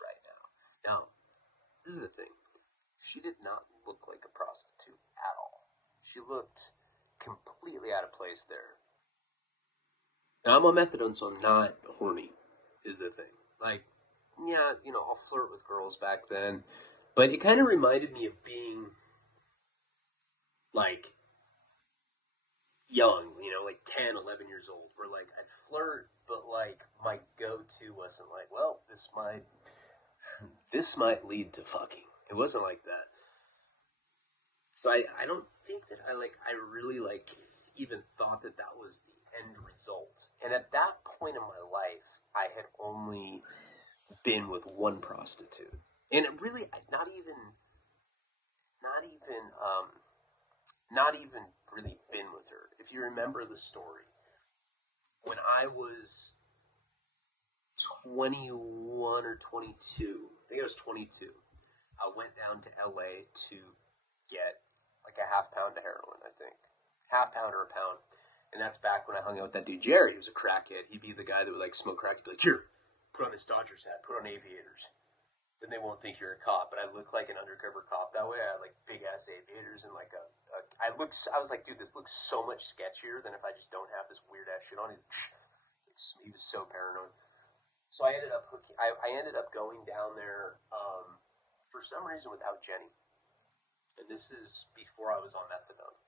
right now. Now, this is the thing. She did not look like a prostitute at all. She looked completely out of place there. Now, I'm on methadone, so I'm not horny, is the thing. Like, yeah, I'll flirt with girls back then. But it kind of reminded me of being, like, young, like 10, 11 years old. Where, like, I'd flirt, but, like, my go-to wasn't like, well, this might lead to fucking. It wasn't like that. So I don't think that I really, even thought that that was the end result. And at that point in my life, I had only been with one prostitute. And it really, not even really been with her. If you remember the story, when I was 21 or 22, I think I was 22, I went down to LA to get like a half pound of heroin, I think. Half pound or a pound. And that's back when I hung out with that dude Jerry, who was a crackhead. He'd be the guy that would like smoke crack. He'd be like, here, put on his Dodgers hat, put on aviators. Then they won't think you're a cop. But I look like an undercover cop that way. I had like big ass aviators and like I was like, dude, this looks so much sketchier than if I just don't have this weird ass shit on. He was so paranoid. So I ended up going down there for some reason without Jenny. And this is before I was on methadone.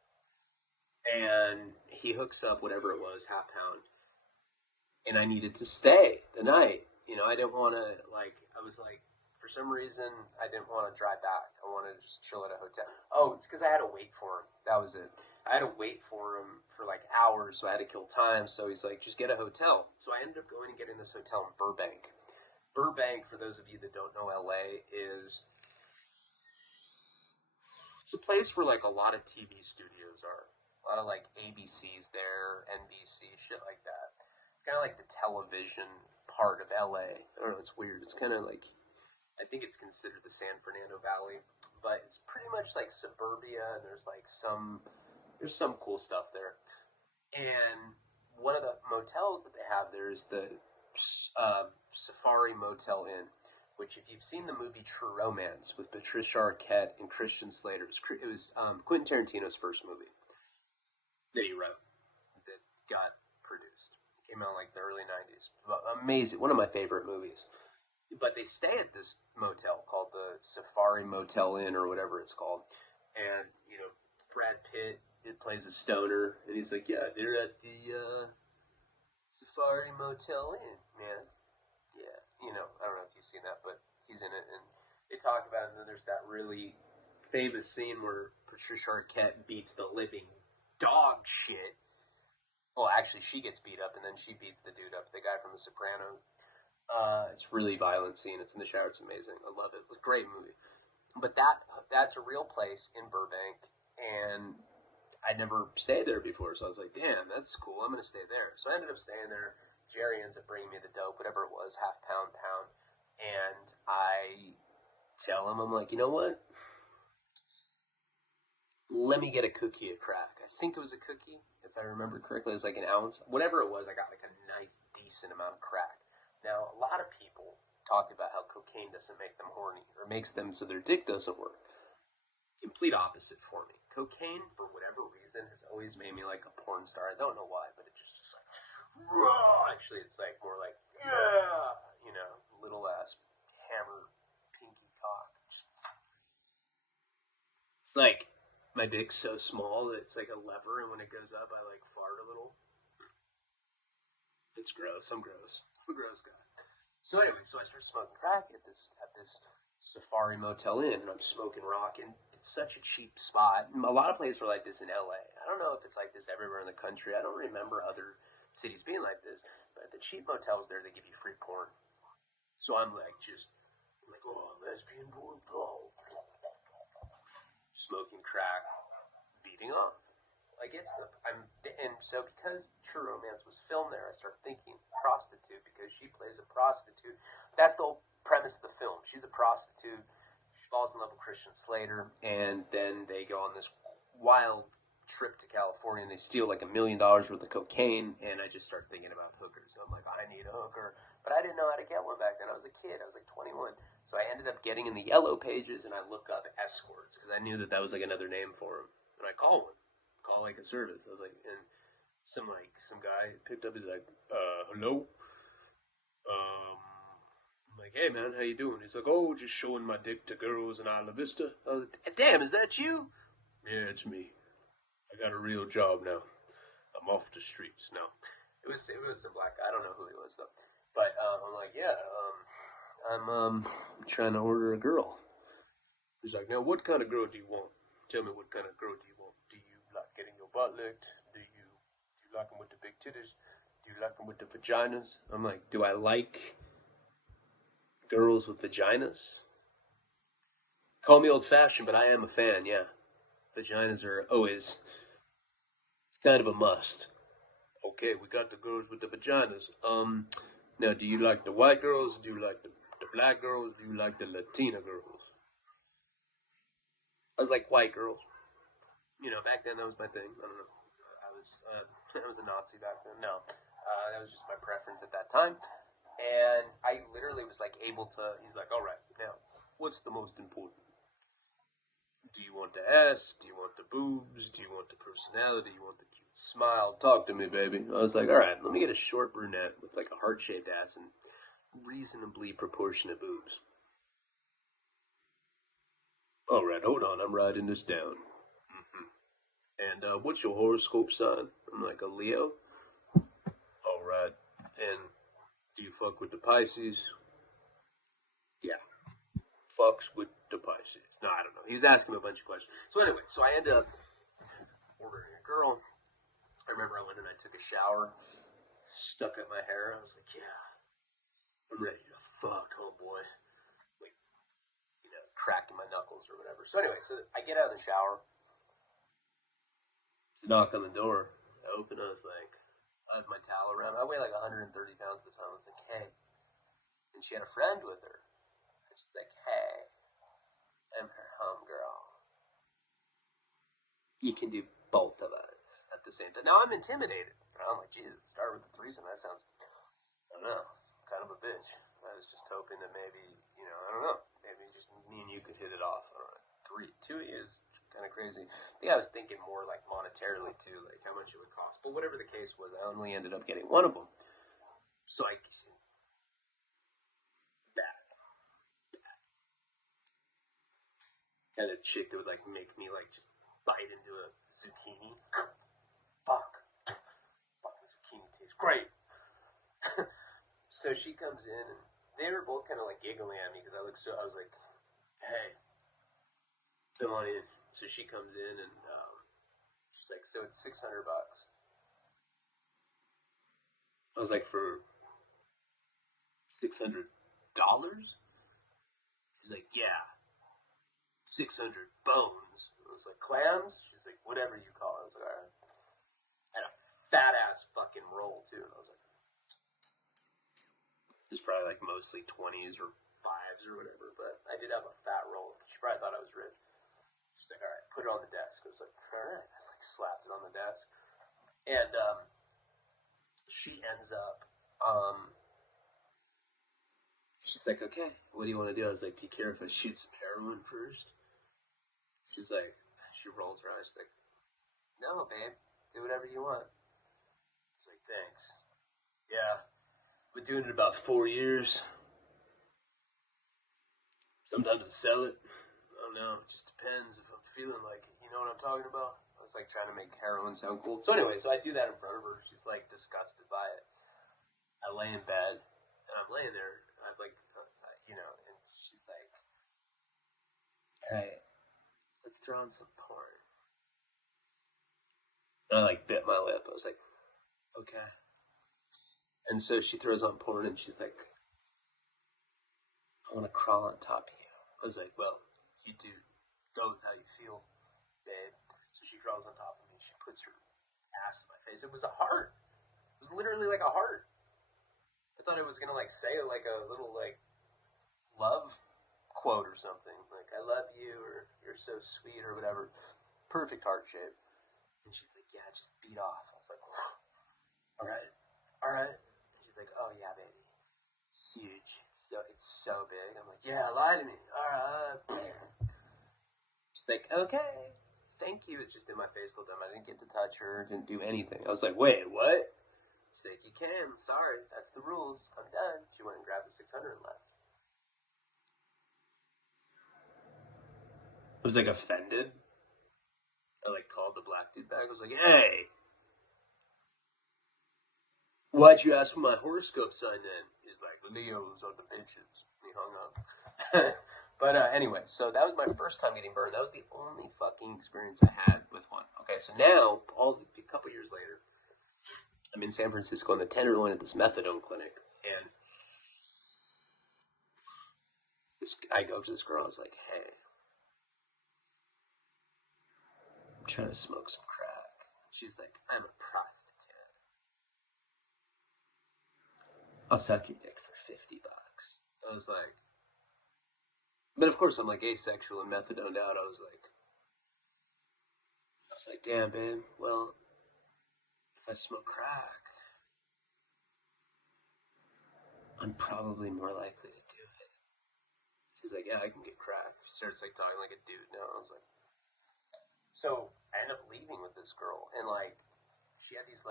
And he hooks up whatever it was, half pound. And I needed to stay the night. I didn't want to, for some reason, I didn't want to drive back. I wanted to just chill at a hotel. Oh, it's because I had to wait for him. That was it. I had to wait for him for like hours, so I had to kill time. So he's like, just get a hotel. So I ended up going and getting this hotel in Burbank. Burbank, for those of you that don't know LA, it's a place where like a lot of TV studios are. A lot of like ABC's there, NBC, shit like that. It's kind of like the television part of LA. I don't know, it's weird. It's kind of like, I think it's considered the San Fernando Valley, but it's pretty much like suburbia, and there's some cool stuff there. And one of the motels that they have there is the Safari Motel Inn, which if you've seen the movie True Romance with Patricia Arquette and Christian Slater, it was Quentin Tarantino's first movie that he wrote, that got produced. It came out in like the early 90s. Amazing. One of my favorite movies. But they stay at this motel called the Safari Motel Inn or whatever it's called. And, Brad Pitt, it plays a stoner. And he's like, yeah, they're at the Safari Motel Inn, man. Yeah. I don't know if you've seen that, but he's in it. And they talk about it. And then there's that really famous scene where Patricia Arquette beats the living dog shit. Well, actually, she gets beat up, and then she beats the dude up, the guy from The Sopranos. It's really violent scene. It's in the shower. It's amazing. I love it. It's a great movie. But that's a real place in Burbank, and I'd never stayed there before, so I was like, damn, that's cool. I'm going to stay there. So I ended up staying there. Jerry ends up bringing me the dope, whatever it was, half pound, and I tell him, I'm like, you know what? Let me get a cookie of crack. I think it was a cookie, if I remember correctly. It was like an ounce. Whatever it was, I got like a nice, decent amount of crack. Now, a lot of people talk about how cocaine doesn't make them horny or makes them so their dick doesn't work. Complete opposite for me. Cocaine, for whatever reason, has always made me like a porn star. I don't know why, but it just like, raw. Actually, it's like more like, yeah, little ass hammer, pinky cock. It's like my dick's so small that it's like a lever, and when it goes up, I like fart a little. It's gross. I'm gross. I'm a gross guy. So anyway, I start smoking crack at this Safari Motel Inn, and I'm smoking rock, and it's such a cheap spot. A lot of places are like this in LA. I don't know if it's like this everywhere in the country. I don't remember other cities being like this, but the cheap motels there, they give you free porn. So I'm like, oh, lesbian porn, smoking crack. taking off. I get to and so because True Romance was filmed there, I start thinking prostitute because she plays a prostitute. That's the whole premise of the film. She's a prostitute. She falls in love with Christian Slater, and then they go on this wild trip to California, and they steal like $1 million worth of cocaine. And I just start thinking about hookers. I'm like, I need a hooker, but I didn't know how to get one back then. I was a kid. I was like 21, so I ended up getting in the Yellow Pages, and I look up escorts because I knew that was like another name for them, and I call one. Call like a service. I was like, and some guy picked up. He's like, hello. I'm like, hey man, how you doing? He's like, oh, just showing my dick to girls in Isla Vista. I was like, damn, is that you? Yeah, it's me. I got a real job now. I'm off the streets now. It was some black guy. I don't know who he was though. But I'm like, yeah, I'm trying to order a girl. He's like, now what kind of girl do you want? Tell me what kind of girl do you want? Do you like getting your butt licked? Do you like them with the big titties? Do you like them with the vaginas? I'm like, do I like girls with vaginas? Call me old-fashioned, but I am a fan, yeah. Vaginas are always, it's kind of a must. Okay, we got the girls with the vaginas. Now, do you like the white girls? Do you like the black girls? Do you like the Latina girls? I was like, white girls. You know, back then that was my thing. I don't know. I was a Nazi back then. No, that was just my preference at that time. And I literally was like able to. He's like, all right, now, what's the most important? Do you want the ass? Do you want the boobs? Do you want the personality? Do you want the cute smile? Talk to me, baby. I was like, all right, let me get a short brunette with like a heart-shaped ass and reasonably proportionate boobs. All right, hold on, I'm writing this down. And what's your horoscope sign? I'm like, a Leo. All right. And do you fuck with the Pisces? Yeah. Fucks with the Pisces. No, I don't know. He's asking me a bunch of questions. So anyway, so I ended up ordering a girl. I remember I went and I took a shower, stuck up my hair. I was like, yeah, I'm ready to fuck, homeboy. Like, you know, cracking my knuckles or whatever. So anyway, so I get out of the shower. Knock on the door. I open. I was like, I have my towel around. I weigh like 130 pounds at the time. I was like, hey. And she had a friend with her. And she's like, hey, I'm her homegirl. You can do both of us at the same time. Now I'm intimidated. I'm like, Jesus, start with the threesome. That sounds, I don't know, kind of a bitch. I was just hoping that maybe, you know, I don't know. Maybe just me and you could hit it off. I don't know. 2 is kind of crazy. I think I was thinking more like monetarily too, like how much it would cost. But whatever the case was, I only ended up getting one of them. So I bad kind of chick that would like make me like just bite into a zucchini. Fuck, fucking zucchini tastes great. So she comes in and they were both kind of like giggling at me because I was like, hey, come on in. So she comes in and she's like, so it's $600. I was like, for $600? She's like, yeah, 600 bones. I was like, clams? She's like, whatever you call it. I was like, all right. And a fat ass fucking roll too. And I was like, it was probably like mostly 20s or 5s or whatever, but I did have a fat roll. She probably thought I was rich. She's like, all right, put it on the desk. I was like, all right. I just like slapped it on the desk. And she ends up, she's like, okay, what do you want to do? I was like, do you care if I shoot some heroin first? She's like, she rolls her eyes like, no, babe, do whatever you want. I was like, thanks. Yeah, been doing it about 4 years. Sometimes I sell it. I don't know, it just depends if I'm feeling like it. You know what I'm talking about? I was like trying to make heroin sound cool. So anyway, so I do that in front of her. She's like disgusted by it. I lay in bed, and I'm laying there. I've like, you know, and she's like, hey, let's throw on some porn. And I like bit my lip. I was like, okay. And so she throws on porn, and she's like, I want to crawl on top of you. I was like, well, you do. Go with how you feel, babe. So she crawls on top of me. She puts her ass in my face. It was a heart. It was literally like a heart. I thought it was gonna like say like a little like love quote or something, like I love you or you're so sweet or whatever. Perfect heart shape. And she's like, yeah, just beat off. I was like, all right. And she's like, oh yeah, baby, huge. It's so big. I'm like, yeah, lie to me. All right. She's like, okay, thank you. It's just in my face the whole time. I didn't get to touch her. Didn't do anything. I was like, wait, what? She's like, you can. Sorry, that's the rules. I'm done. She went and grabbed the 600 and left. I was like offended. I like called the black dude back. I was like, hey, why'd you ask for my horoscope sign then? He's like, Leos are the bitches. And he hung up. But anyway, so that was my first time getting burned. That was the only fucking experience I had with one. Okay, so now, a couple years later, I'm in San Francisco in the Tenderloin at this methadone clinic. And I go to this girl. I was like, hey, I'm trying to smoke some crack. She's like, I'm a prostitute. I'll suck your dick for $50. I was like, but of course I'm like asexual and methadoned out. I was like, damn, babe. Well, if I smoke crack, I'm probably more likely to do it. She's like, yeah, I can get crack. She starts like talking like a dude now. I was like, so I ended up leaving with this girl, and like, she had these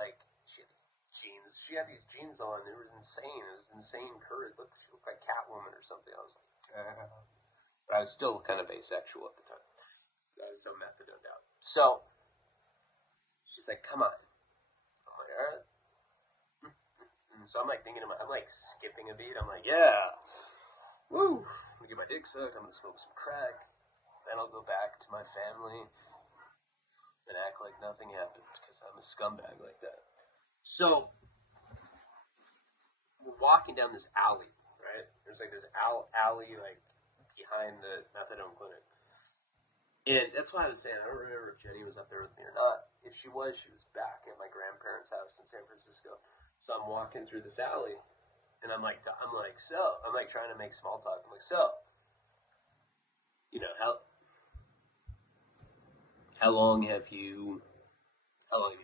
jeans. She had these jeans on. It was insane. It was insane curve. She looked like Catwoman or something. I was like, damn. But I was still kind of asexual at the time. I was so methadoned out. So she's like, come on. I'm like, all right. And so I'm like thinking, I'm like skipping a beat. I'm like, yeah. Woo. I'm gonna get my dick sucked. I'm gonna smoke some crack. Then I'll go back to my family and act like nothing happened because I'm a scumbag like that. So we're walking down this alley, right? There's like this alley like behind the methadone clinic. And that's why I was saying, I don't remember if Jenny was up there with me or not. If she was back at my grandparents' house in San Francisco. So I'm walking through this alley, and I'm like, trying to make small talk. I'm like, so, you know, how long have you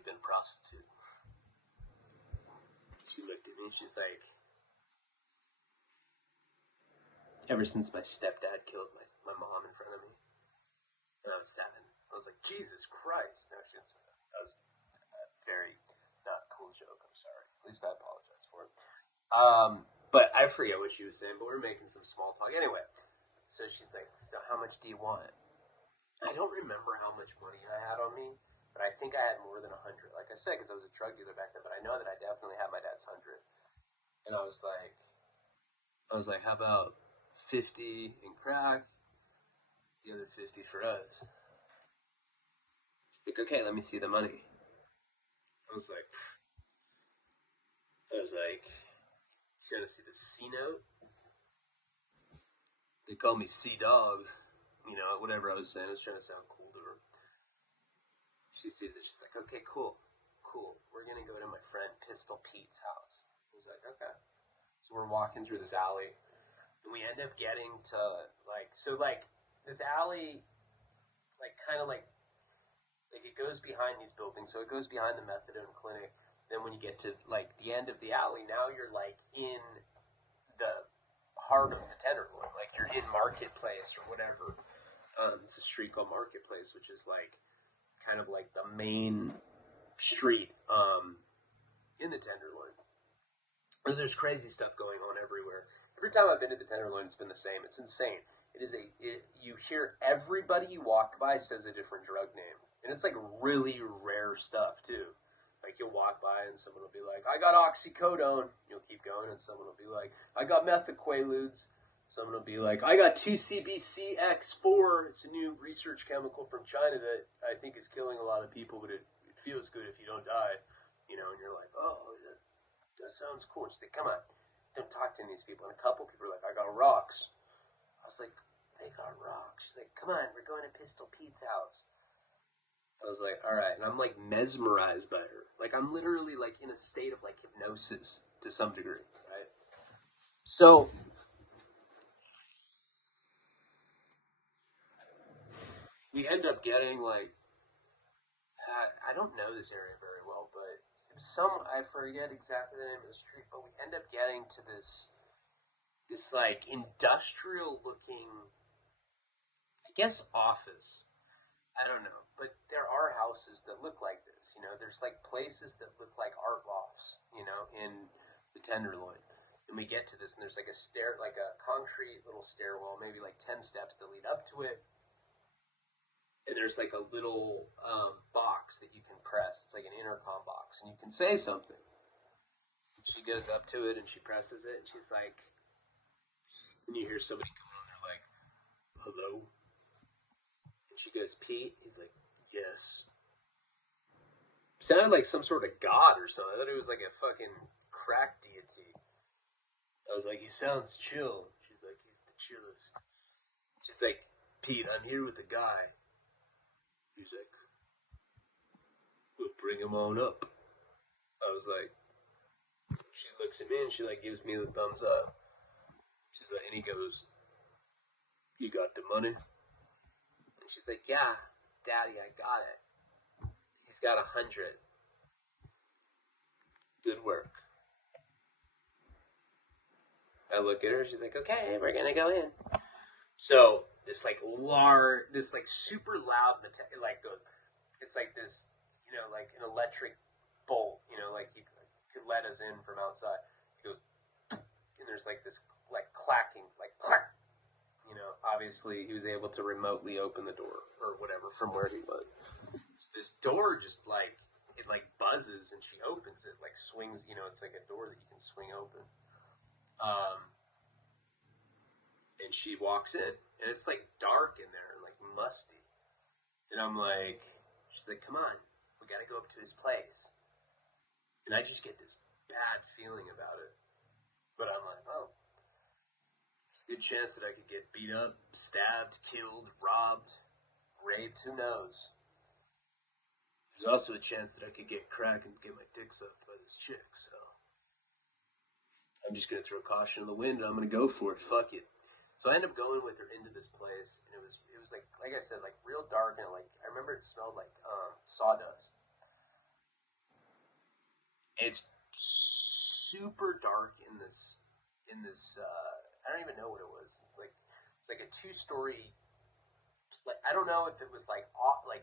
been a prostitute? She looked at me, she's like, ever since my stepdad killed my mom in front of me, and I was 7. I was like, Jesus Christ. No, she didn't say that. That was a very not cool joke. I'm sorry. At least I apologize for it. But I forget what she was saying, but we were making some small talk. Anyway, so she's like, so how much do you want? I don't remember how much money I had on me, but I think I had more than 100. Like I said, because I was a drug dealer back then, but I know that I definitely had my dad's 100. And I was like, how about 50 in crack, the other 50 for us? She's like, okay, let me see the money. I was like, you gotta see the C note? They call me C-Dog. You know, whatever I was saying, I was trying to sound cool to her. She sees it, she's like, okay, cool. We're gonna go to my friend Pistol Pete's house. I was like, okay. So we're walking through this alley, and we end up getting to, this alley, it goes behind these buildings. So it goes behind the methadone clinic. Then when you get to, the end of the alley, now you're, in the heart of the Tenderloin. Like, you're in Marketplace or whatever. It's a street called Marketplace, which is, kind of like the main street in the Tenderloin. There's crazy stuff going on everywhere. Every time I've been to the Tenderloin, it's been the same. It's insane. You hear everybody you walk by says a different drug name. And it's, really rare stuff, too. You'll walk by and someone will be like, I got oxycodone. You'll keep going and someone will be like, I got methaqualudes. Someone will be like, I got 2-CBCX4. It's a new research chemical from China that I think is killing a lot of people, but it feels good if you don't die. You know, and you're like, oh, that sounds cool. She's like, come on, don't talk to these people. And a couple people are like, I got rocks. I was like, they got rocks. She's like, come on, we're going to Pistol Pete's house. I was like, all right, and I'm like mesmerized by her. Like I'm literally like in a state of like hypnosis to some degree, right? So we end up getting like I don't know this area very well, but I forget exactly the name of the street, but we end up getting to this like industrial looking, I guess, office. I don't know, but there are houses that look like this. You know, there's like places that look like art lofts. You know, in the Tenderloin, and we get to this, and there's like like a concrete little stairwell, maybe like 10 steps that lead up to it, and there's like a little box that you can press. It's like an intercom box, and you can say something. And she goes up to it and she presses it, and she's like, and you hear somebody come on there like, "Hello," and she goes, "Pete." He's like, "Yes." Sounded like some sort of god or something. I thought it was like a fucking crack deity. I was like, "He sounds chill." She's like, "He's the chillest." She's like, "Pete, I'm here with a guy." He's like, "We'll bring him on up." I was like, she looks at me and she like gives me the thumbs up. She's like, and he goes, "You got the money?" And she's like, "Yeah, Daddy, I got it." He's got 100. Good work. I look at her. She's like, "Okay, we're gonna go in." So this like this like super loud, like it's like this, you know, like an electric bolt, you know, like he could let us in from outside. He goes, and there's like this like clacking, like clack. You know, obviously he was able to remotely open the door or whatever from where he was. So this door just like it like buzzes and she opens it, like swings. You know, it's like a door that you can swing open. Um, and she walks in, and it's like dark in there and like musty. And I'm like, she's like, "Come on, we got to go up to his place." And I just get this bad feeling about it. But I'm like, oh, there's a good chance that I could get beat up, stabbed, killed, robbed, raped, who knows? There's also a chance that I could get cracked and get my dick sucked by this chick, so I'm just gonna throw caution in the wind and I'm gonna go for it. Fuck it. So I end up going with her into this place, and it was like I said, like real dark, and like I remember it smelled like sawdust. It's super dark in this. I don't even know what it was. Like it's like a 2-story. I don't know if it was like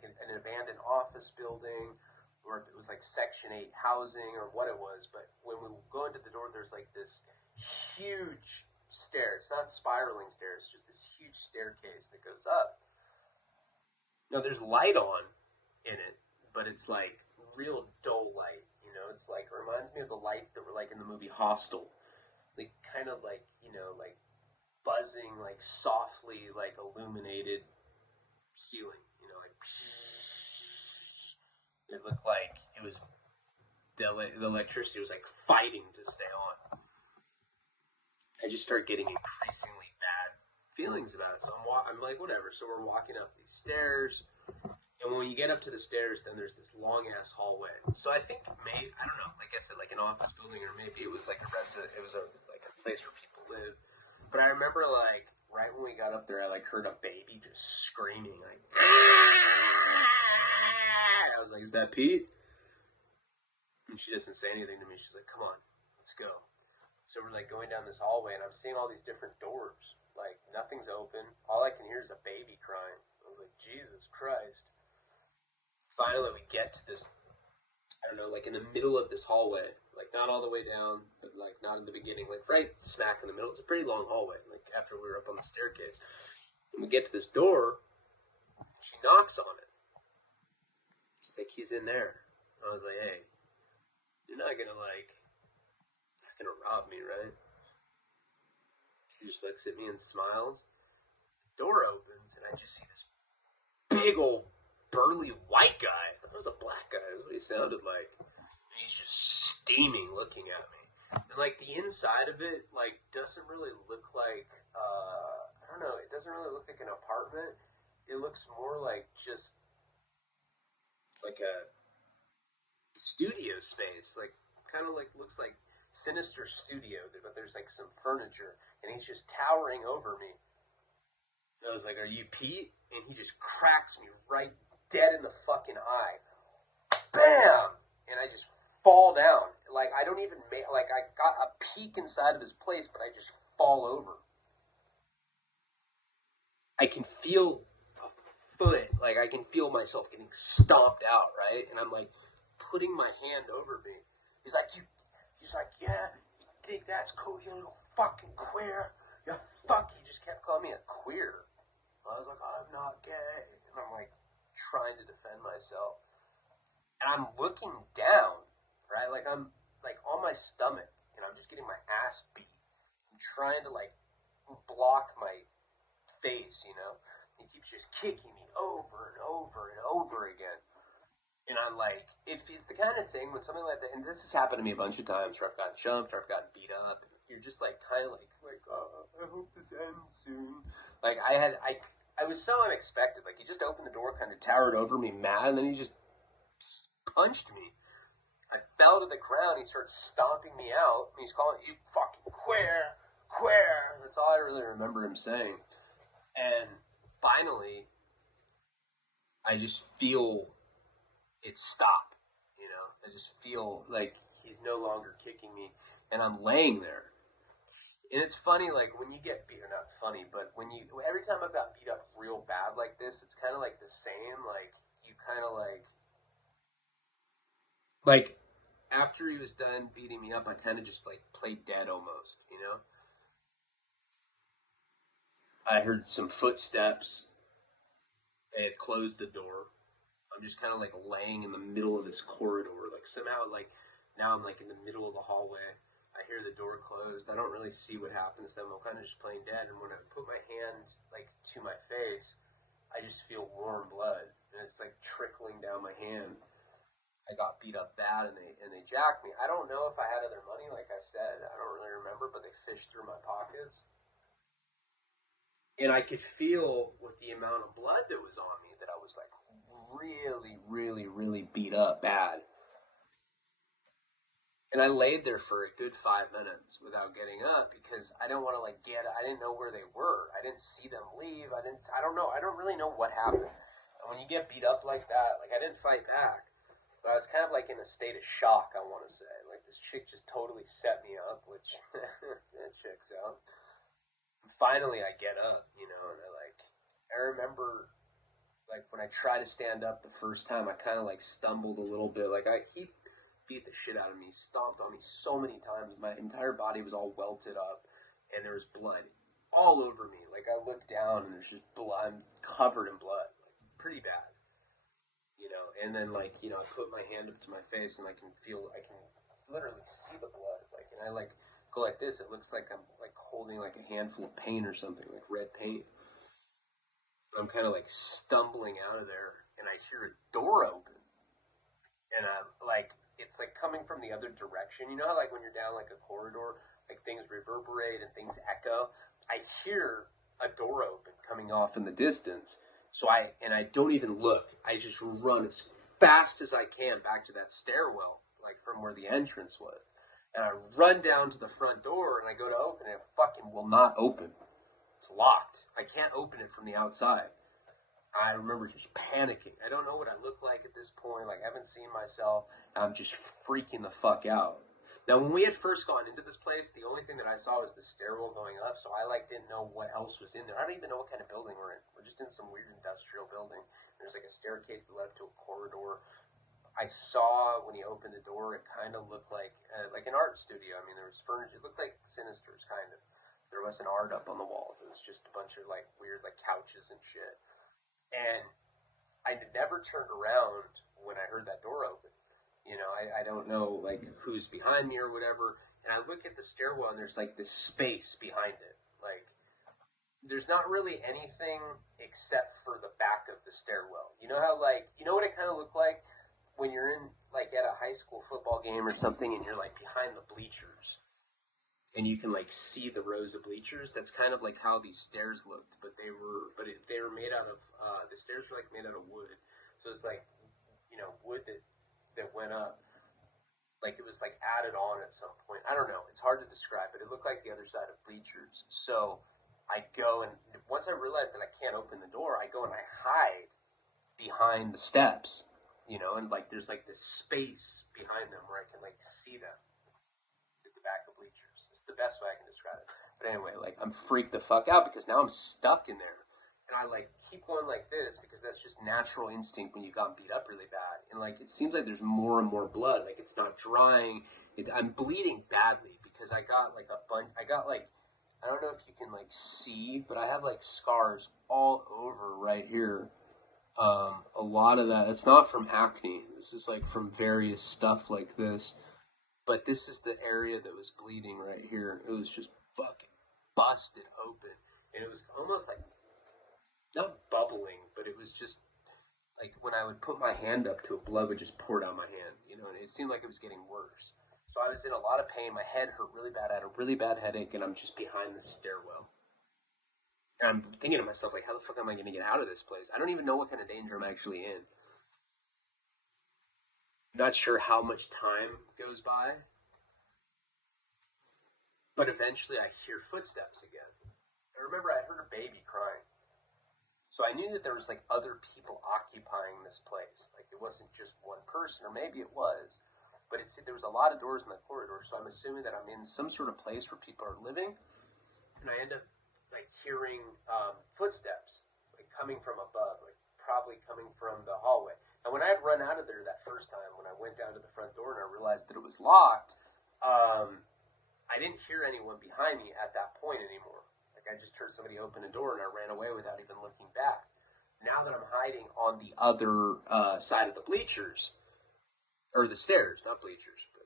an abandoned office building, or if it was like Section 8 housing, or what it was. But when we go into the door, there's like this huge stairs, not spiraling stairs, just this huge staircase that goes up. Now there's light on in it, but it's like real dull light. You know, it's like it reminds me of the lights that were like in the movie Hostel. Like kind of like, you know, like buzzing, like softly, like illuminated ceiling. You know, like it looked like it was the electricity was like fighting to stay on. I just start getting increasingly bad feelings about it. So I'm like, whatever. So we're walking up these stairs, and when you get up to the stairs, then there's this long ass hallway. So I think maybe I don't know. Like I said, like an office building, or maybe it was like a resident. It was like a place where people live. But I remember like right when we got up there, I like heard a baby just screaming like. I was like, "Is that Pete?" And she doesn't say anything to me. She's like, "Come on, let's go." So we're like going down this hallway, and I'm seeing all these different doors. Like nothing's open. All I can hear is a baby crying. I was like, Jesus Christ. Finally, we get to this. I don't know, like in the middle of this hallway, like not all the way down, but like not in the beginning, like right smack in the middle. It's a pretty long hallway. Like after we were up on the staircase, and we get to this door, she knocks on it. She's like, "He's in there." I was like, "Hey, you're not gonna rob me, right?" She just looks at me and smiles. The door opens, and I just see this big old burly white guy. I thought it was a black guy. That's what he sounded like. And he's just steaming, looking at me. And like the inside of it, like doesn't really look like I don't know. It doesn't really look like an apartment. It looks more like just like a studio space, like kind of like looks like Sinister Studio, but there's like some furniture, and he's just towering over me. And I was like, "Are you Pete?" And he just cracks me right dead in the fucking eye. Bam! And I just fall down. Like I don't even make, like I got a peek inside of his place, but I just fall over. I can feel a foot, like I can feel myself getting stomped out, right? And I'm like putting my hand over me. He's like, yeah, you think that's cool, you little fucking queer? You fuck, he just kept calling me a queer. I was like, I'm not gay. And I'm like trying to defend myself. And I'm looking down, right? Like I'm like on my stomach and I'm just getting my ass beat. I'm trying to like block my face, you know? He keeps just kicking me over and over and over again. And I'm like, it's the kind of thing when something like that, and this has happened to me a bunch of times where I've gotten jumped or I've gotten beat up. You're just like, kind of like, oh, I hope this ends soon. Like I was so unexpected. Like he just opened the door, kind of towered over me, mad, and then he just punched me. I fell to the ground. He started stomping me out. And he's calling, "You fucking queer, queer." That's all I really remember him saying. And finally, I just feel it stop. You know, I just feel like he's no longer kicking me, and I'm laying there. And it's funny, like when you get beat, or not funny, but every time I've got beat up real bad like this, it's kind of like the same. Like you kind of like after he was done beating me up, I kind of just like played dead almost, you know. I heard some footsteps. They had closed the door. I'm just kind of like laying in the middle of this corridor, like somehow like now I'm like in the middle of the hallway. I hear the door closed. I don't really see what happens to them. I'm kind of just playing dead. And when I put my hand like to my face, I just feel warm blood, and it's like trickling down my hand. I got beat up bad, and they jacked me. I don't know if I had other money, like I said. I don't really remember, but they fished through my pockets, and I could feel with the amount of blood that was on me that I was like really, really, really beat up bad. And I laid there for a good 5 minutes without getting up because I didn't want to like I didn't know where they were. I didn't see them leave. I don't know. I don't really know what happened. And when you get beat up like that, like I didn't fight back, but I was kind of like in a state of shock, I want to say. Like this chick just totally set me up, which that checks out. And finally I get up, you know, and I remember like when I tried to stand up the first time, I kind of like stumbled a little bit. Like he beat the shit out of me, stomped on me so many times. My entire body was all welted up, and there was blood all over me. Like I looked down, and there's just blood. I'm covered in blood, like pretty bad, you know. And then like you know, I put my hand up to my face, and I can literally see the blood. Like, and I like go like this. It looks like I'm like holding like a handful of paint or something, like red paint. I'm kind of like stumbling out of there, and I hear a door open, and I'm like. It's like coming from the other direction. You know how like when you're down like a corridor, like things reverberate and things echo? I hear a door open coming off in the distance. So I don't even look. I just run as fast as I can back to that stairwell, like from where the entrance was. And I run down to the front door and I go to open it. It fucking will not open. It's locked. I can't open it from the outside. I remember just panicking. I don't know what I look like at this point. Like, I haven't seen myself. I'm just freaking the fuck out. Now, when we had first gone into this place, the only thing that I saw was the stairwell going up, so I, like, didn't know what else was in there. I don't even know what kind of building we're in. We're just in some weird industrial building. There's, like, a staircase that led to a corridor. I saw, when he opened the door, it kind of looked like an art studio. I mean, there was furniture. It looked like Sinister's, kind of. There wasn't art up on the walls. It was just a bunch of, like, weird, like, couches and shit. And I never turned around when I heard that door open. You know, I don't know, like, who's behind me or whatever. And I look at the stairwell, and there's, like, this space behind it. Like, there's not really anything except for the back of the stairwell. You know how, like, you know what it kind of looked like when you're in, like, at a high school football game or something, and you're, like, behind the bleachers. And you can like see the rows of bleachers. That's kind of like how these stairs looked, but they were made out of the stairs were like made out of wood. So it's like wood that went up. Like it was like added on at some point. I don't know. It's hard to describe, but it looked like the other side of bleachers. So I go, and once I realize that I can't open the door, I go and I hide behind the steps, and like there's like this space behind them where I can like see them at the back of bleachers. It's the best way I can describe it. But anyway, like I'm freaked the fuck out because now I'm stuck in there. And I like keep going like this because that's just natural instinct when you got beat up really bad. And like it seems like there's more and more blood. Like it's not drying. I'm bleeding badly because I got like a bunch. I got like, I don't know if you can like see, but I have like scars all over right here. A lot of that, it's not from acne. This is like from various stuff like this. But this is the area that was bleeding right here. It was just fucking busted open. And it was almost like, not bubbling, but it was just like when I would put my hand up to it, blood would just pour down my hand, and it seemed like it was getting worse. So I was in a lot of pain. My head hurt really bad. I had a really bad headache, and I'm just behind the stairwell. And I'm thinking to myself, like, how the fuck am I going to get out of this place? I don't even know what kind of danger I'm actually in. I'm not sure how much time goes by, but eventually I hear footsteps again. I remember I heard a baby crying. So I knew that there was like other people occupying this place. Like it wasn't just one person, or maybe it was, but there was a lot of doors in the corridor. So I'm assuming that I'm in some sort of place where people are living, and I end up like hearing footsteps like coming from above, like probably coming from the hallway. And when I had run out of there that first time, when I went down to the front door and I realized that it was locked, I didn't hear anyone behind me at that point anymore. I just heard somebody open a door and I ran away without even looking back. Now that I'm hiding on the other side of the bleachers, or the stairs, not bleachers, but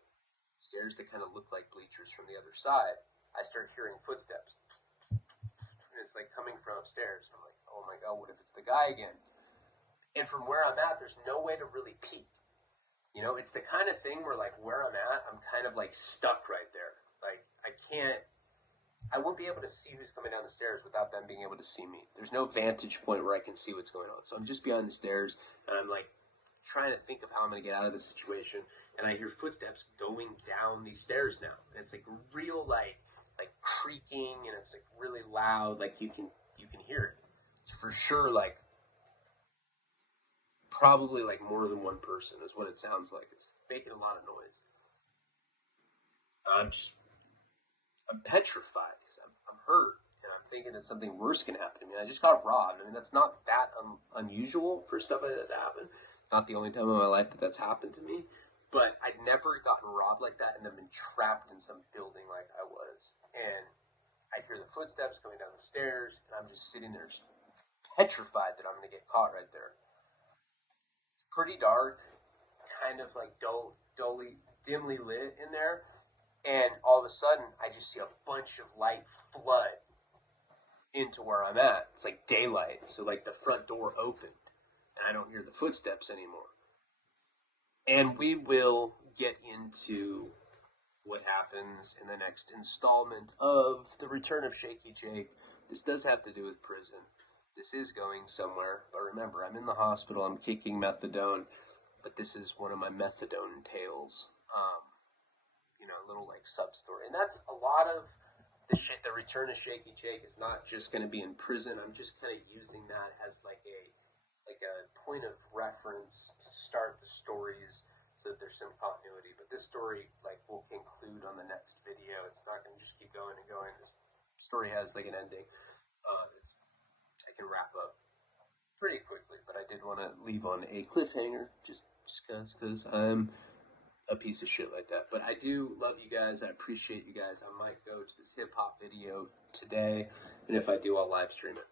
stairs that kind of look like bleachers from the other side, I start hearing footsteps. And it's like coming from upstairs. I'm like, oh my God, what if it's the guy again? And from where I'm at, there's no way to really peek. It's the kind of thing where like where I'm at, I'm kind of like stuck right there. Like I won't be able to see who's coming down the stairs without them being able to see me. There's no vantage point where I can see what's going on. So I'm just behind the stairs, and I'm like trying to think of how I'm going to get out of this situation. And I hear footsteps going down these stairs now. And it's like real like creaking, and it's like really loud. Like you can hear it. It's for sure like probably like more than one person is what it sounds like. It's making a lot of noise. I'm petrified because I'm hurt, and I'm thinking that something worse can happen to me. I just got robbed. I mean, that's not that unusual for stuff like that to happen. Not the only time in my life that that's happened to me, but I'd never gotten robbed like that and then been trapped in some building like I was. And I hear the footsteps coming down the stairs, and I'm just sitting there just petrified that I'm going to get caught right there. It's pretty dark, kind of like dimly lit in there. And all of a sudden, I just see a bunch of light flood into where I'm at. It's like daylight. So like the front door opened, and I don't hear the footsteps anymore. And we will get into what happens in the next installment of The Return of Shaky Jake. This does have to do with prison. This is going somewhere. But remember, I'm in the hospital. I'm kicking methadone. But this is one of my methadone tales. A little like sub-story. And that's a lot of the shit. The Return of Shaky Jake is not just going to be in prison. I'm just kind of using that as like a point of reference to start the stories so that there's some continuity. But this story like will conclude on the next video. It's not going to just keep going and going. This story has like an ending. I can wrap up pretty quickly, but I did want to leave on a cliffhanger just because I'm a piece of shit like that. But I do love you guys. I appreciate you guys. I might go to this hip-hop video today, and if I do, I'll live stream it.